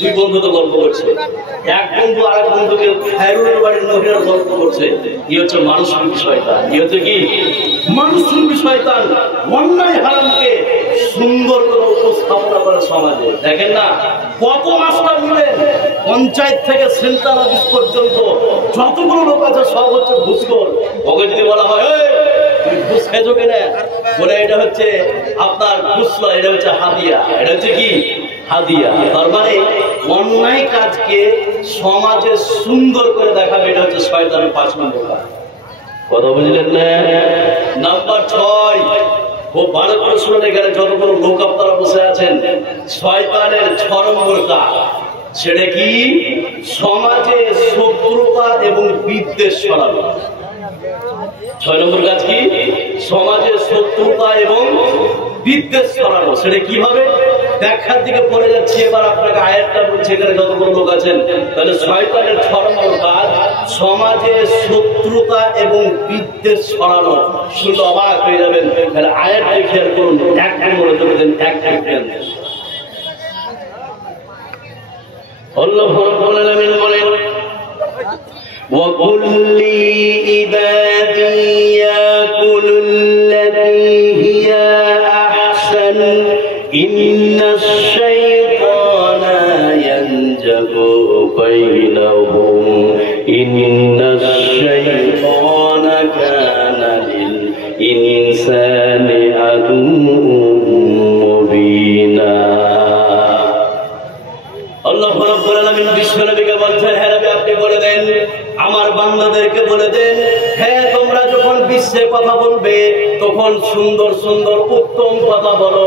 2 বন্ধু তো গল্প করছে, এক বন্ধু আরেক বন্ধুকে খায়রুলের বাড়ির মহিলার গল্প করছে। ই হচ্ছে মানুষ রূপী শয়তান। ই হচ্ছে কি? মানুষ রূপী শয়তান। অন্যায় হারামকে সুন্দর করে উপস্থাপনা করে সমাজে। দেখেন না কত মাস্টার মিলেন, পঞ্চায়েত থেকে সেন্ট্রাল অফিস পর্যন্ত যতগুলো লোক আছে সব হচ্ছে ঘুষখোর। ওকে যদি বলা হয় তুমি ঘুষ খেয়েছো কেন, বলে এটা হচ্ছে আপনার ঘুষ নয়, এটা হচ্ছে হাদিয়া। এটা হচ্ছে কি? হাদিয়া। তার মানে অন্যায় কাজকে সমাজে সুন্দর করে দেখাবে, এটা হচ্ছে শয়তানের 5 নম্বর কাজ। কথা বুঝলেন না? নাম্বার 6, খুব ভালো করে শুনে, এখানে যতগুলো লোক আপনারা বসে আছেন, শয়তানের 6 নম্বর কাজ সেটা কি? সমাজে শত্রুতা এবং বিদ্বেষ ছড়ানো। 6 নম্বর কাজ কি? সমাজে শত্রুতা এবং বিদ্বেষ ছড়ানো। সেটা কিভাবে? ব্যাখ্যার দিকে পড়ে যাচ্ছি। এবার আপনাকে আয়াতটা বলছে, এখানে যতগুলো লোক আছেন, তাহলে শয়তানের 6 নম্বর কাজ সমাজে শত্রুতা এবং বিদ্বেষ ছড়ানো। শুনলে অবাক হয়ে যাবেন। তাহলে আয়াতটা খেয়াল করুন, এক মনোযোগ দেন, এক খেয়াল দেন। আল্লাহ রাব্বুল আলামিন বলেন, وَقُلْ لِعِبَادِي يَأْكُلُوا الَّتِي هِيَ أَحْسَنُ إِنَّ الشَّيْطَانَ يَنزَغُ بَيْنَهُمْ إِنَّ الشَّيْطَانَ كَانَ لِلْإِنسَانِ عَدُوًّا مُبِينًا। আল্লাহ রাব্বুল আলামিন বিশ্বনবীকে বলছেন, হে নবী আপনি বলে দেন, আমার বান্দাদেরকে বলে দেন, হ্যাঁ তোমরা যখন বিশ্বে কথা বলবে তখন সুন্দর সুন্দর উত্তম কথা বলো।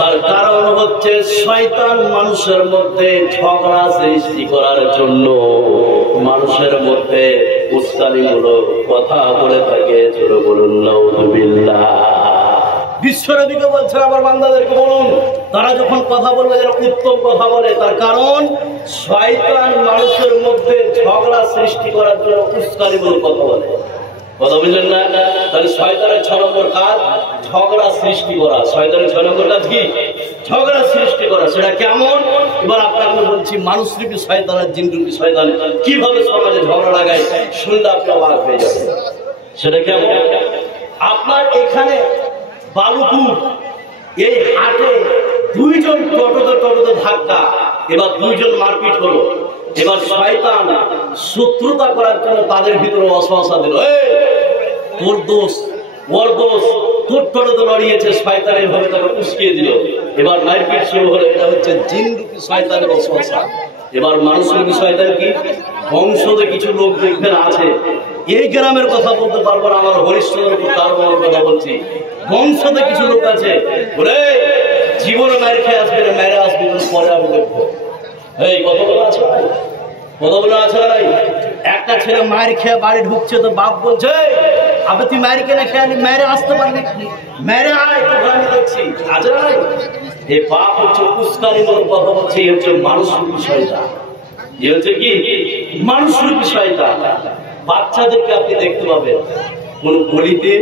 তার কারণ হচ্ছে শয়তান মানুষের মধ্যে ঝগড়া সৃষ্টি করার জন্য মানুষের মধ্যে উস্কানিমূলক কথা বলে থাকে। জোরে বলুন নাউযুবিল্লাহ। বিশ্বনবীকে বলছেন আমার বান্দাদেরকে বলুন, তারা যখন কথা বলবে যেন উত্তম কথা বলে। তার কারণ শয়তান মানুষের মধ্যে ঝগড়া সৃষ্টি করার জন্য উস্কানিমূলক কথা বলে। কথা বুঝলেন না? তাহলে শয়তানের 6 নম্বর কাজ ঝগড়া সৃষ্টি করা। শয়তানের 6 নম্বর কাজ কি? ঝগড়া সৃষ্টি করা। সেটা কেমন? এবার আপনাকে বলছি, মানুষরূপী শয়তান আর জিনরূপী শয়তান কিভাবে সমাজে ঝগড়া লাগায়, শুনলে আপনি অবাক হয়ে যাবেন। সেটা কেমন? আপনার এখানে বালুপুর এই হাটে 2 জন টোটোতে ধাক্কা, এবার 2 জন মারপিট হলো। এবার শয়তান শত্রুতা করার জন্য তাদের ভিতরে অসহসা দিল, তোর দোষ, ওর দোষ, তোর টোটোতে লড়িয়েছে। শয়তান এইভাবে তাকে উস্কিয়ে দিল। এবার মারপিট শুরু হলো। এটা হচ্ছে জিনরূপী শয়তানের অসহসা। এবার মানুষরূপী শয়তান কি? বংশতে কিছু লোক দেখবেন আছে, এই গ্রামের কথা বলতে পারবো না, আমার হরিশ্চন্দ্রপুর তার কথা বলছি। বংশতে কিছু লোক আছে, ওরে জীবনে মেরে খেয়ে আসবে না, মেরে আসবে পরে আমি দেখবো। এই কতগুলো আছে, কতগুলো আছে নাই? একটা ছেলে মায়ের খেয়ে বাড়ি ঢুকছে, তো বাপ বলছে, আবে তুই মায়ের কেনে খেয়ে মেরে আসতে পারবি, মেরে আয়, তো আমি দেখছি আছে নাই। এই বাপ হচ্ছে উস্কানিমূলক কথা বলছে। এই হচ্ছে মানুষরূপী শয়তান। এই হচ্ছে কি? মানুষরূপী শয়তান। বাচ্চাদেরকে আপনি দেখতে পাবেন কোন গলিতে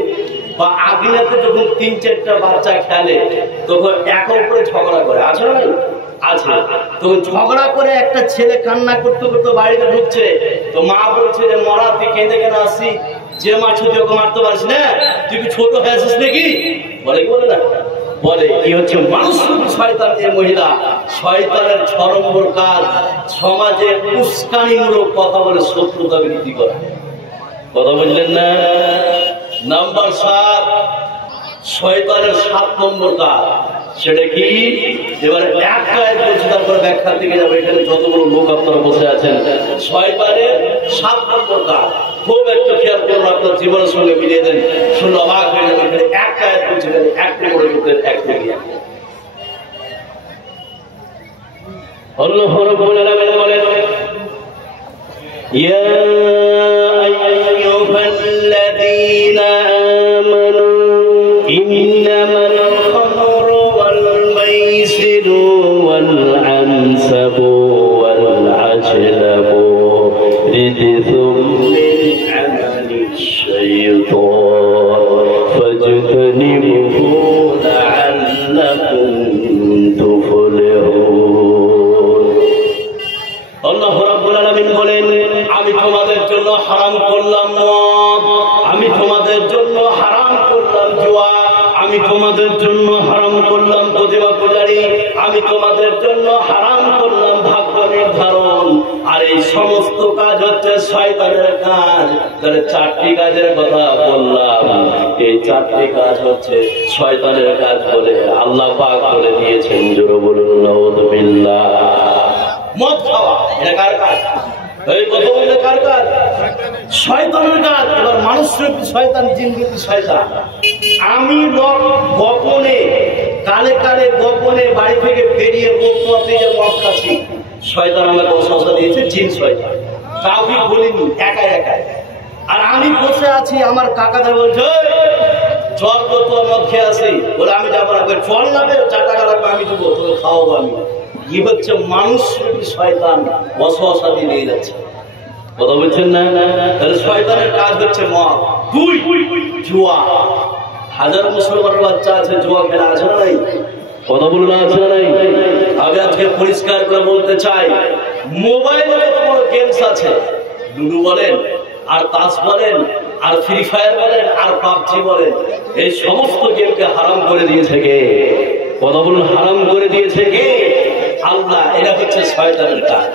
বা আগিনাতে যখন 3-4টা বাচ্চা খেলে তখন একে অপরে ঝগড়া করে, আছে না? আছে। তখন ঝগড়া করে একটা ছেলে কান্না করতে করতে বাড়িতে ঢুকছে, তো মা বলছে যে মরা তুই কেঁদে কেন আসি, যে মা ছোট ওকে মারতে পারিস না, তুই কি ছোট হয়ে আসিস নাকি? বলে কি বলে না? বলে। কি হচ্ছে মানুষরূপী শয়তান এই মহিলা। শয়তানের 6 নম্বর কাজ সমাজে উস্কানিমূলক কথা বলে শত্রুতা বৃদ্ধি করা। কথা বুঝলেন না? নাম্বার 7, শয়তানের 7 নম্বর কাজ সেটা কি? এবার একটা বলছি, তারপরে ব্যাখ্যা থেকে যাবো। এখানে যতগুলো লোক আপনারা বসে আছেন, শয়তানের 7 নম্বর কাজ খুব একটু খেয়াল করুন, আপনার জীবনের সঙ্গে মিলিয়ে দেন, শুনে অবাক হয়ে যাবে। এখানে একটা বলছি, একটা করে লোকের একটা গিয়ে আল্লাহ রাব্বুল আলামিন বলেন, ইয়া আইয়ুহাল্লাযীনা আমানু ইন্নামাল খামরু ওয়াল মাইসিরু ওয়াল আনসাবু ওয়াল আজলাবু রিজসুম মিন আমালিশ শাইতান ফাজতানিবুহু লাআল্লাকুম তুফলিহুন। আল্লাহ রাব্বুল আলামিন বলেন, আমি তোমাদের জন্য হারাম করলাম মদ, আমি তোমাদের জন্য হারাম করলাম জুয়া, আমি তোমাদের জন্য হারাম করলাম প্রতিভা পূজারি, আমি তোমাদের জন্য হারাম করলাম ভাগ্য নির্ধারণ। আর এই সমস্ত কাজ হচ্ছে শয়তানের কাজ। তাহলে 4টি কাজের কথা বললাম, এই 4টি কাজ হচ্ছে শয়তানের কাজ বলে আল্লাহ পাক বলে দিয়েছেন। জোরে বলুন নাউযুবিল্লাহ। মদ খাওয়া এটা কার কাজ? এই কথা বললে কার কাজ? শয়তানের কাজ। এবার মানুষরূপী শয়তান, জিনরূপী শয়তান। আমি গোপনে কালে কালে গোপনে বাড়ি থেকে বেরিয়ে বলতে যে মদ খাচ্ছি, শয়তান আমাকে ওয়াসওয়াসা দিয়েছে, জিন শয়তান, কাউকে বলিনি, একাই একাই। আর আমি বসে আছি, আমার কাকাটা বলছে চল তো, তোর মদ খেয়ে আসি। বলে আমি যাবো না। চল না, 4 টাকা লাগবে, আমি দেবো, তোকে খাওয়াবো আমি। কি হচ্ছে, মানুষ শয়তান ওয়াসওয়াসা দিয়ে নিয়ে যাচ্ছে। কথা বলছেন না? তাহলে শয়তানের কাজ হচ্ছে মদ, 2 জুয়া। হাজারো মুসলমানের বাচ্চা আছে জুয়া খেলা, আছে না নাই? কথা বলুন, আছে না নাই? আমি আজকে পরিষ্কার করে বলতে চাই, মোবাইলে যত বড় গেমস আছে, লুডু বলেন, আর তাস বলেন, আর ফ্রি ফায়ার বলেন, আর পাবজি বলেন, এই সমস্ত গেমকে হারাম করে দিয়েছে কে? কথা বলুন, হারাম করে দিয়েছে কে? আল্লাহ। এটা হচ্ছে শয়তানের কাজ।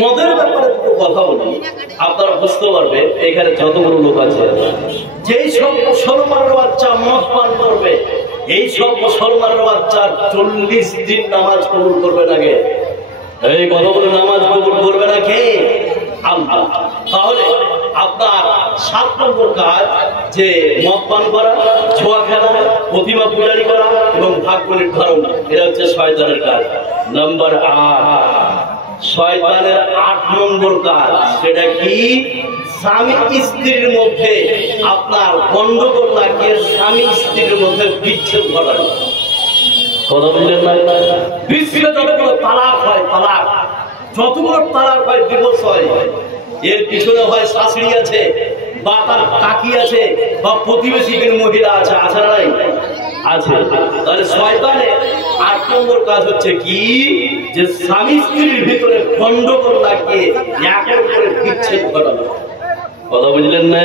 মদের ব্যাপারে দুটো কথা বলি, আপনারা বুঝতে পারবেন। এখানে যতগুলো লোক আছে, যেই সব মুসলমানের বাচ্চা মদ পান করবে, এই সব মুসলমানের বাচ্চা 40 দিন নামাজ কবুল করবে না কে? এই কথা বলে নামাজ কবুল করবে না কে? আল্লাহ। তাহলে আপনার 7 নম্বর কাজ যে মদ পান করা, ছোঁয়া খেলা, প্রতিমা পূজারি করা এবং ভাগ্য নির্ধারণ, এটা হচ্ছে শয়তানের কাজ। নম্বর 8, শয়তানের 8 নম্বর কাজ, সেটা কি? স্বামী স্ত্রীর মধ্যে আপনার গন্ডগোল লাগিয়ে স্বামী স্ত্রীর মধ্যে বিচ্ছেদ ঘটানো। কথা বললেন না? বিচ্ছেদ যতগুলো তালাক হয়, তালাক যতগুলো তালাক হয়, ডিভোর্স হয়, এর পিছনে হয় শাশুড়ি আছে, বা তার কাকি আছে, বা প্রতিবেশী মহিলা আছে, আছে না নাই? আছে। তাহলে শয়তানের 8 নম্বর কাজ হচ্ছে কি? যে স্বামী স্ত্রীর ভিতরে গন্ডগোল লাগিয়ে একের করে বিচ্ছেদ ঘটানো। কথা বুঝলেন না?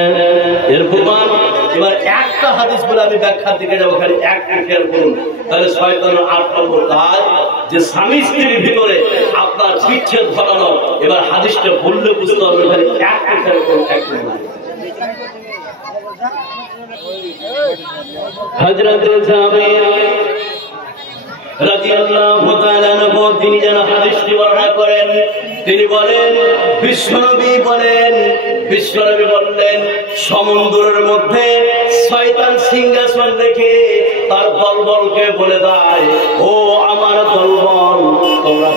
এর প্রমাণ এবার একটা হাদিস বলে আমি ব্যাখ্যার দিকে যাবো, খালি একটা খেয়াল করুন। তাহলে শয়তানের 8 নম্বর কাজ যে স্বামী স্ত্রীর ভিতরে আপনার বিচ্ছেদ ঘটানো। এবার হাদিসটা বললে বুঝতে হবে, খালি একটা খেয়াল করুন, একটা না। হযরত জাবের রাদিয়াল্লাহু তাআলা আনহু তিনি যেন হাদিসটি বর্ণনা করেন, তিনি বলেন, বিশ্বনবী বললেন, সমুদ্রের মধ্যে শয়তান সিংহাসন রেখে তার দলবলকে বলে দেয়, ও আমার দলবল, তোমরা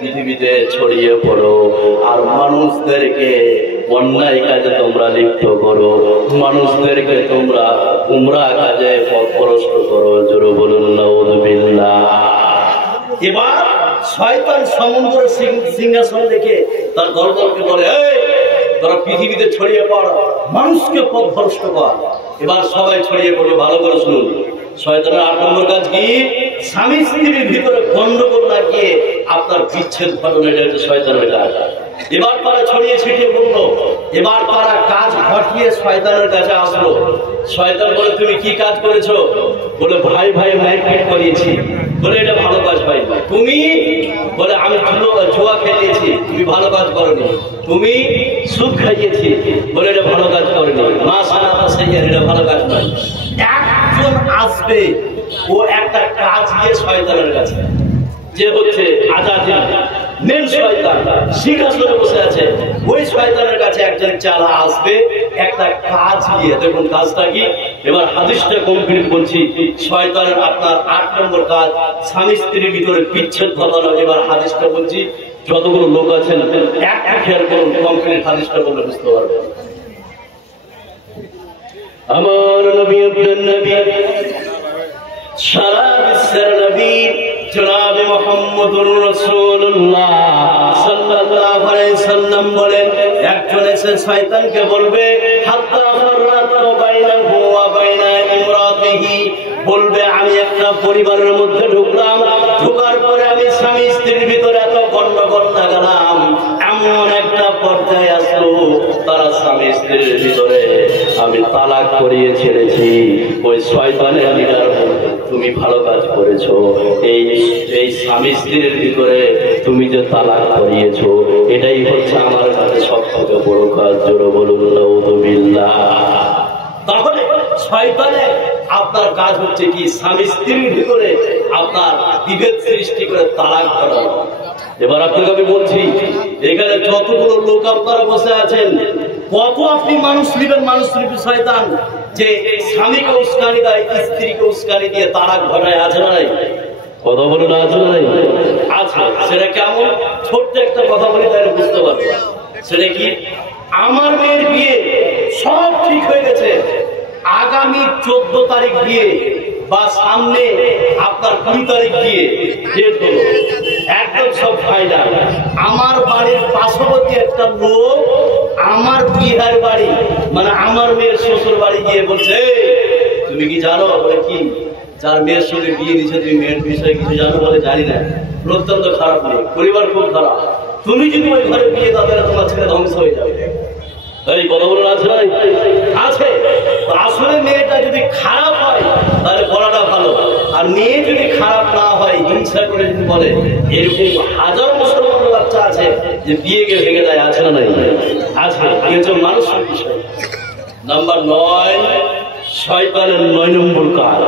পৃথিবীতে ছড়িয়ে পড়ো আর মানুষদেরকে অন্যায় কাজে তোমরা লিপ্ত করো, মানুষদেরকে তোমরা গুমরাহ কাজে পথভ্রষ্ট করো। জোরে বলুন নাউযুবিল্লাহ। এবার শয়তান সমুদ্র সিংহাসন রেখে তার দলবলকে বলে, তোরা পৃথিবীতে ছড়িয়ে পড়, মানুষকে পথভ্রষ্ট কর। এবার সবাই ছড়িয়ে পড়বে। ভালো করে শুনুন, শয়তানের 8 নম্বর কাজ কি? স্বামী স্ত্রীর ভিতরে গন্ডগোল লাগিয়ে আপনার বিচ্ছেদ ঘটানো, এটা হচ্ছে শয়তানের কাজ। এবার তারা ছড়িয়ে ছিটিয়ে বললো, এবার তারা কাজ ঘটিয়ে শয়তানের কাছে আসলো। শয়তান বলে, তুমি কি কাজ করেছো? বলে, ভাই মারপিট করিয়েছি। বলে, এটা ভালো কাজ পাই। তুমি? বলে, আমি জুয়া খেলিয়েছি। তুমি ভালো কাজ করনি। তুমি? সুদ খাইয়েছি। বলে, এটা ভালো কাজ করনি। মা সানাতা সাইয়্যার, এটা ভালো কাজ নয়। একজন আসবে, ও একটা কাজ দিয়ে শয়তানের কাছে, যে হচ্ছে আজাদিল মেন শয়তান সিংহাসনে বসে আছে, ওই শয়তানের কাছে একজন চালা আসবে একটা কাজ নিয়ে। দেখুন কাজটা কি? এবার হাদিসটা কমপ্লিট করছি। শয়তানের আপনার 8 নম্বর কাজ স্বামী স্ত্রীর ভিতরে বিচ্ছেদ ঘটানো। এবার হাদিসটা বলছি, যতগুলো লোক আছেন একটা খেয়াল করুন, কমপ্লিট হাদিসটা বলে বুঝতে পারবেন। আমার নবী, আপনার নবী, সারা বিশ্বের নবী জনাব মুহাম্মদুর রাসূলুল্লাহ সাল্লাল্লাহু আলাইহি সাল্লাম বলেন, একজন এসে শয়তানকে বলবে, হাত্তা ফাররাতু বাইনাহু ওয়া বাইনা ইমরাতিহি, বলবে, আমি একটা পরিবারের মধ্যে ঢুকলাম, ঢোকার পরে আমি স্বামী স্ত্রীর ভিতরে এত গন্ডগোল লাগালাম, এমন একটা পর্যায়ে আসলো তারা স্বামী স্ত্রীর ভিতরে আমি তালাক করিয়ে ছেড়েছি। ওই শয়তানের লিডার বলবে, তুমি ভালো কাজ করেছো, এই স্বামী স্ত্রীর ভিতরে তুমি যে তালাক করিয়েছো, এটাই হচ্ছে আমার কাছে সবথেকে বড় কাজ। জোরে বলুন নাউযুবিল্লাহ। তাহলে শয়তানের আপনার কাজ হচ্ছে কি? স্বামী স্ত্রীর ভিতরে আপনার বিভেদ সৃষ্টি করে তালাক করানো। এবার আপনাকে আমি বলছি, এখানে যতগুলো লোক আপনারা বসে আছেন, কত আপনি মানুষ নিবেন? মানুষ নিবে শয়তান, যে স্বামীকে উস্কানি দেয়, স্ত্রীকে উস্কানি দিয়ে তালাক ঘটায়, আছে না নাই? কথা বলুন, আছে না নাই? আছে। সেটা কেমন? ছোট্ট একটা একটা কথা বলি তাহলে বুঝতে পারবো। সেটা কি, আমার মেয়ের বিয়ে সব ঠিক হয়ে গেছে, আগামী 14 তারিখ বিয়ে বা সামনে আপনার 20 তারিখ বিয়ে ডেট হলো, একদম সব ফাইনাল। আমার বাড়ির পার্শ্ববর্তী একটা লোক আমার বিহার বাড়ি মানে আমার মেয়ের শ্বশুর বাড়ি গিয়ে বলছে, তুমি কি জানো? বলে কি, যার মেয়ের সঙ্গে বিয়ে দিচ্ছে তুমি মেয়ের বিষয়ে কিছু জানো? বলে জানি না। অত্যন্ত খারাপ মেয়ে, পরিবার খুব খারাপ, তুমি যদি ওই ঘরে বিয়ে দাও তাহলে তোমার ছেলে ধ্বংস হয়ে যাবে। এই কথা বলুন আছে না? আছে। আসলে মেয়েটা যদি খারাপ হয় তাহলে বলাটা ভালো, আর মেয়ে যদি খারাপ না হয় হিংসা করে যদি বলে, এরকম হাজার মুসলমান বাচ্চা আছে যে বিয়েকে ভেঙে দেয়, আছে না? নাই আছে। একজন মানুষের বিষয়। নাম্বার 9, শয়তানের 9 নম্বর কাজ।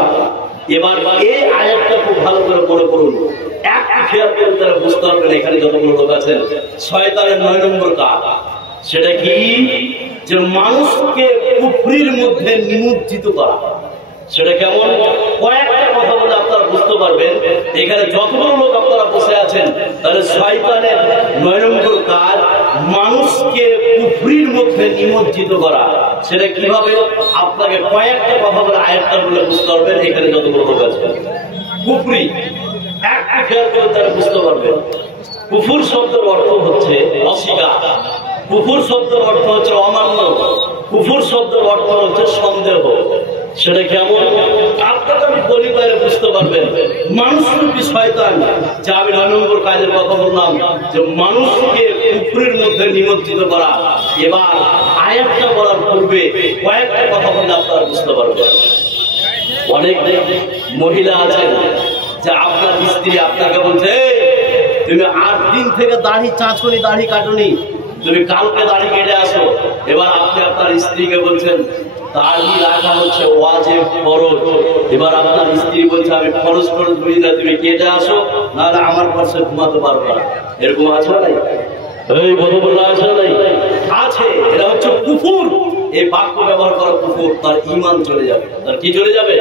এবার এই আয়াতটা খুব ভালো করে মনে করুন, একটা খেয়াল করে তারা বুঝতে পারবেন এখানে যতগুলো লোক আছেন। শয়তানের 9 নম্বর কাজ সেটা কি, যে মানুষকে কুফরির মধ্যে নিমজ্জিত করা। সেটা কেমন? কয়েকটা কথা বলে আপনারা বুঝতে পারবেন। এখানে যতগুলো লোক আপনারা বসে আছেন, তাহলে শয়তানের 9 নম্বর কাজ মানুষকে কুফরির মধ্যে নিমজ্জিত করা। সেটা কিভাবে? আপনাকে কয়েকটা কথা বলে আয়াতটা বলে বুঝতে পারবেন এখানে যতগুলো লোক আছেন। কুফরি একটা খেয়াল করে তারা বুঝতে পারবেন। কুফর শব্দের অর্থ হচ্ছে অস্বীকার, কুফর শব্দের অর্থ হচ্ছে অমান্য, কুফর শব্দের অর্থ হচ্ছে সন্দেহ। সেটা কেমন? আপনাকে আমি বলি তাহলে বুঝতে পারবেন। মানুষরূপী শয়তান, যা আমি 9 নম্বর কাজের কথা বললাম, যে মানুষকে কুফরের মধ্যে নিমজ্জিত করা। এবার আয়াতটা বলার পূর্বে কয়েকটা কথা বললে আপনারা বুঝতে পারবেন। অনেক মহিলা আছেন যে আপনার স্ত্রী আপনাকে বলছে, তুমি 8 দিন থেকে দাড়ি চাঁচনি, দাড়ি কাটনি, তুমি কালকে দাড়ি কেটে আসো। এবার আপনি আপনার স্ত্রীকে বলছেন দাড়ি রাখা হচ্ছে ওয়াজিব ফরজ। এবার আপনার স্ত্রী বলছে আমি ফরজ বুঝি না, তুমি কেটে আসো, নাহলে আমার পাশে ঘুমাতে পারবো না। এরকম আছে নাই? এই কথা বলা আছে নাই? আছে। এটা হচ্ছে কুফর। এই বাক্য ব্যবহার করা কুফর, তার ঈমান চলে যাবে। তার কি চলে যাবে?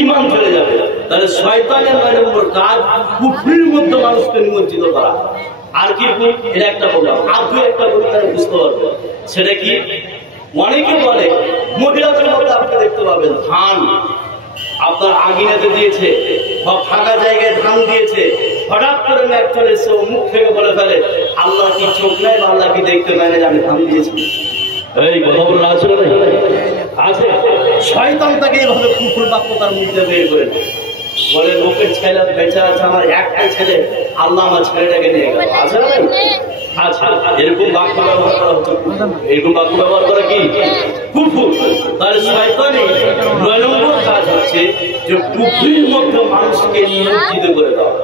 ঈমান চলে যাবে। তাহলে শয়তানের 9 নম্বর কাজ কুফরির মধ্যে মানুষকে নিমজ্জিত করা। আর কি? এটা একটা বললাম, আর দুই একটা বলি তারা বুঝতে পারবে। সেটা কি? অনেকে বলে, মহিলাদের মধ্যে আপনি দেখতে পাবেন, ধান আপনার আগুনেতে দিয়েছে বা ফাঁকা জায়গায় ধান দিয়েছে, হঠাৎ করে মেঘ চলে এসে মুখ থেকে বলে ফেলে, আল্লাহ কি চোখ নেই বা আল্লাহ কি দেখতে পায় না যে আমি ধান দিয়েছি? এই কথা বলে আসলে আছে। শয়তান তাকে এইভাবে কুফর বাক্য তার মুখে বের করে বলে, লোকের ছেলে বেঁচে আছে, আমার একটা ছেলে, আল্লাহ আমার ছেলেটাকে নিয়ে গেল। আছে না? আচ্ছা, এরকম বাক্য ব্যবহার করা হচ্ছে। এরকম বাক্য ব্যবহার করা কি? কুফর। তাহলে শয়তানের 9 নম্বর কাজ হচ্ছে যে কুফরির মধ্যে মানুষকে নিমজ্জিত করে দেওয়া।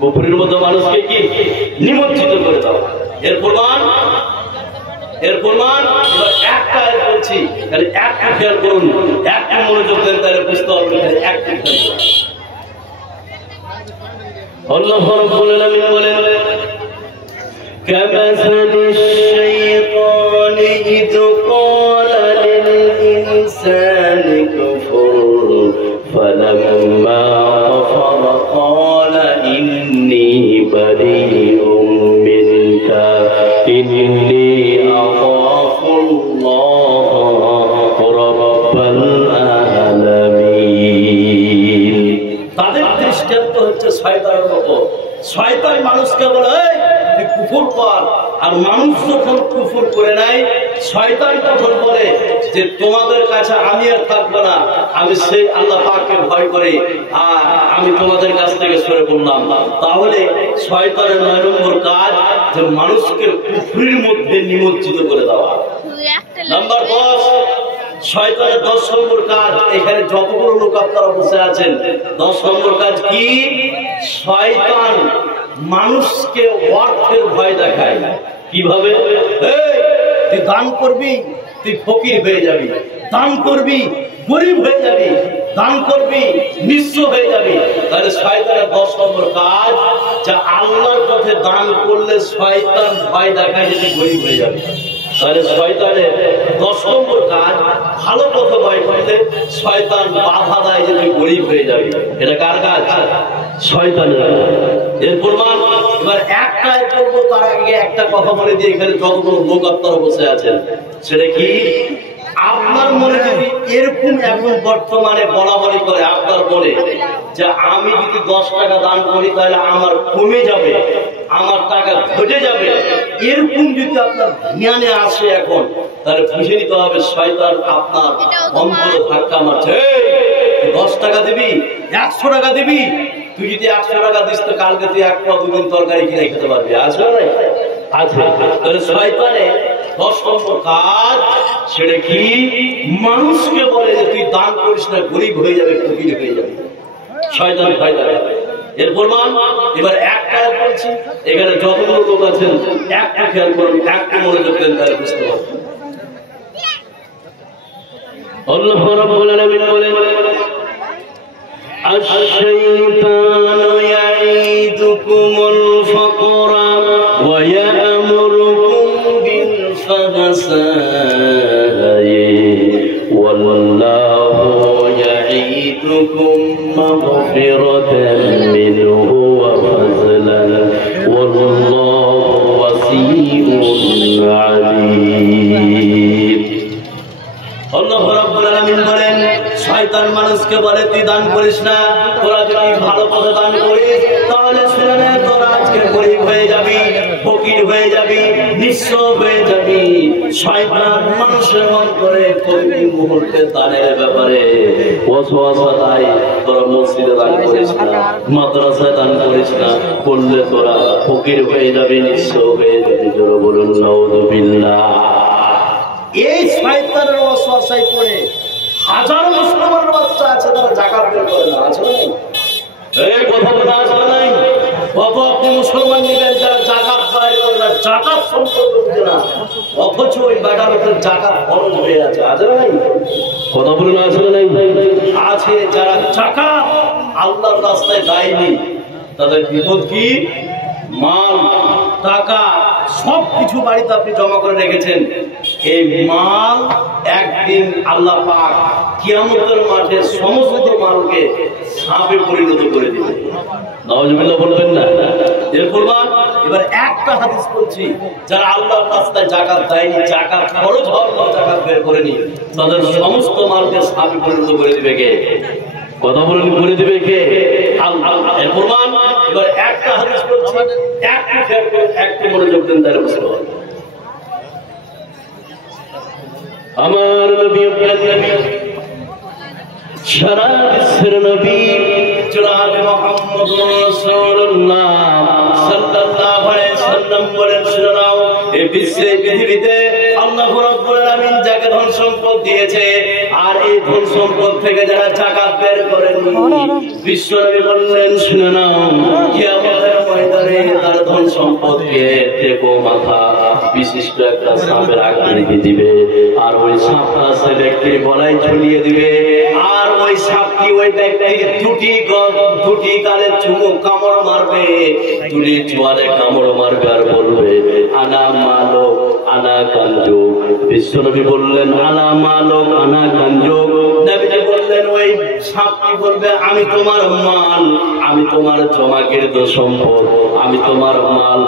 কুফরির মধ্যে মানুষকে কি? নিমজ্জিত করে দেওয়া। এর প্রমাণ একটা বলছি, তাহলে একটা খেয়াল করুন, একটা মনোযোগ দেন, তাহলে বুঝতে পারবেন। একটা আল্লাহ রাব্বুল আলামিন বলেন, كمثل الشيطان إذ قال للإنسان كفر فلما كفر قال إني بريء منك إني أخاف الله رب العالمين। তাদের দৃষ্টান্ত হচ্ছে শয়তানের মতো। শয়তান মানুষকে বলে কুফর কর, আর মানুষ যখন কুফর করে নাই, শয়তান তখন বলে যে তোমাদের কাছে আমি আর থাকবো না, আমি সেই আল্লাহ পাককে ভয় করি, আর আমি তোমাদের কাছ থেকে সরে পড়লাম। তাহলে শয়তানের 9 নম্বর কাজ যে মানুষকে কুফরির মধ্যে নিমজ্জিত করে দেওয়া। নাম্বার 10, শয়তানের 10 নম্বর কাজ। এখানে যতগুলো লোক আপনারা বসে আছেন, 10 নম্বর কাজ কি? শয়তান মানুষকে অর্থের ভয় দেখায়। কিভাবে? তুই দান করবি, তুই ফকির হয়ে যাবি, দান করবি গরিব হয়ে যাবি, দান করবি নিঃস্ব হয়ে যাবি। তাহলে শয়তানের 10 নম্বর কাজ, যা আল্লাহর পথে দান করলে শয়তান ভয় দেখায় যে তুই গরিব হয়ে যাবে। তাহলে শয়তানের 10 নম্বর কাজ, ভালো পথে ভয় করলে শয়তান বাধা দেয় যে তুই গরিব হয়ে যাবি। এটা কার কাজ? শয়তানের। এর প্রমাণ এবার একটাই করবো, তার আগে একটা কথা বলে দিয়ে এখানে যতগুলো লোক আপনারা বসে আছেন, সেটা কি আপনার মনে যদি এরকম এখন বর্তমানে বলা বলি করে আপনার মনে যে আমি যদি 10 টাকা দান করি তাহলে আমার কমে যাবে, আমার টাকা ঘটে যাবে, এরকম যদি আপনার জ্ঞানে আসে এখন, তাহলে বুঝে নিতে হবে শয়তান আপনার অন্তরে ধাক্কা মারছে। 10 টাকা দিবি, 100 টাকা দিবি, তুই যদি 100 টাকা দিস তো কালকে তুই 1 পা 2 দিন তরকারি কিনে খেতে পারবি, আছে না? আছে। তাহলে শয়তানে 10 নম্বর কাজ, সেটা কি মানুষকে বলে যে তুই দান করিস না, গরিব হয়ে যাবে, ফকির হয়ে যাবে, শয়তান ভয় দেখাবে। এর প্রমাণ এবার একটা বলছি, এখানে যতগুলো লোক আছেন একটা খেয়াল করুন, একটা মনোযোগ দেন, তাহলে বুঝতে পারবেন। আল্লাহ রাব্বুল আলামিন বলেন আশ-শাইতানু ইয়াঈদুকুমুল ফাকরা ওয়া ইয়া'মুরুকুম বিল ফাহশাই ওয়াল্লাহু ইয়াঈদুকুম মাগফিরাতান মিনহু ওয়া ফাযলান ওয়াল্লাহু ওয়াসিউন আলীম। আল্লাহ রাব্বুল আলামিন বলেন শয়তান মানুষকে বলে তুই দান করিস না, তোরা যদি ভালো পথে দান করিস তাহলে শুনে নে তোরা আজকে গরিব হয়ে যাবি, ফকির হয়ে যাবি, নিঃস্ব হয়ে যাবি। শয়তান মানুষের মন করে প্রতি মুহূর্তে দানের ব্যাপারে ওয়াসওয়াসা দেয়, তোরা মসজিদে দান করিস না, মাদ্রাসায় দান করিস না, বললে তোরা ফকির হয়ে যাবি, নিঃস্ব হয়ে যাবি। জোরে বলুন নাউযুবিল্লাহ। এই শয়তানের ওয়াসওয়াসায় পড়ে হাজার মুসলমানের বাচ্চা আছে তারা যাকাত বের করে না, আছে না? এই কথা বলা আছে না? কত আপনি মুসলমান নেবেন যারা যাকাত বাইর করে না, যাকাত সম্পর্কে বুঝে না, অথচ ওই বেটার উপর যাকাত ফরজ হয়ে আছে, আছে না? কথা বলুন আছে না? আছে। যারা যাকাত আল্লাহর রাস্তায় দেয়নি তাদের বিপদ কি? মাল, টাকা সবকিছু বাড়িতে আপনি জমা করে রেখেছেন, এই মাল একদিন আল্লাহ পাক কিয়ামতের মাঠে সমস্ত মালকে সাপে পরিণত করে দিবেন। নাউজুবিল্লাহ বলবেন না? এর প্রমাণ এবার একটা হাদিস বলছি, যারা আল্লাহর রাস্তায় যাকাত দেয়নি, যাকাত খরচ হওয়ার পর যাকাত বের করেনি, তাদের সমস্ত মালকে সাপে পরিণত করে দিবে কে? কথা বলুন, করে দিবে কে? আল্লাহ। এর প্রমাণ এবার একটা হাদিস বলছি, একটু মনোযোগ দেন, তাহলে বুঝতে পারবেন। আমার নবী সারা বিশ্বের নবী জনাবে মুহাম্মদুর রাসূলুল্লাহ সাল্লাল্লাহু আলাইহি সাল্লাম বলেন, শুনে নাও, এই বিশ্বে পৃথিবীতে আল্লাহ রাব্বুল আলামিন যাকে ধন সম্পদ দিয়েছে, আর এই ধন সম্পদ থেকে যারা যাকাত বের করেন, বিশ্বনবী বললেন, শুনে নাও, কিয়ামতের ময়দানে তার ধন সম্পদকে টেকো মাথা বিশিষ্ট একটা সাপের আকৃতি দিবে, আর ওই সাপটা সে ব্যক্তির গলায় ঝুলিয়ে দিবে, আর ওই সাপটি ওই ব্যক্তির দুটি গালে চুমুক কামড় মারবে, দুটি চোয়ালে কামড় মারবে, আর বলবে আনা মালক আনা কাঞ্জুক। বিশ্বনবী বললেন আনা মালক আনা কাঞ্জুক। নবীজি বললেন ওই সাপটি বলবে আমি তোমার মাল, আমি তোমার জমাকৃত সম্পদ, আমি তোমার মাল।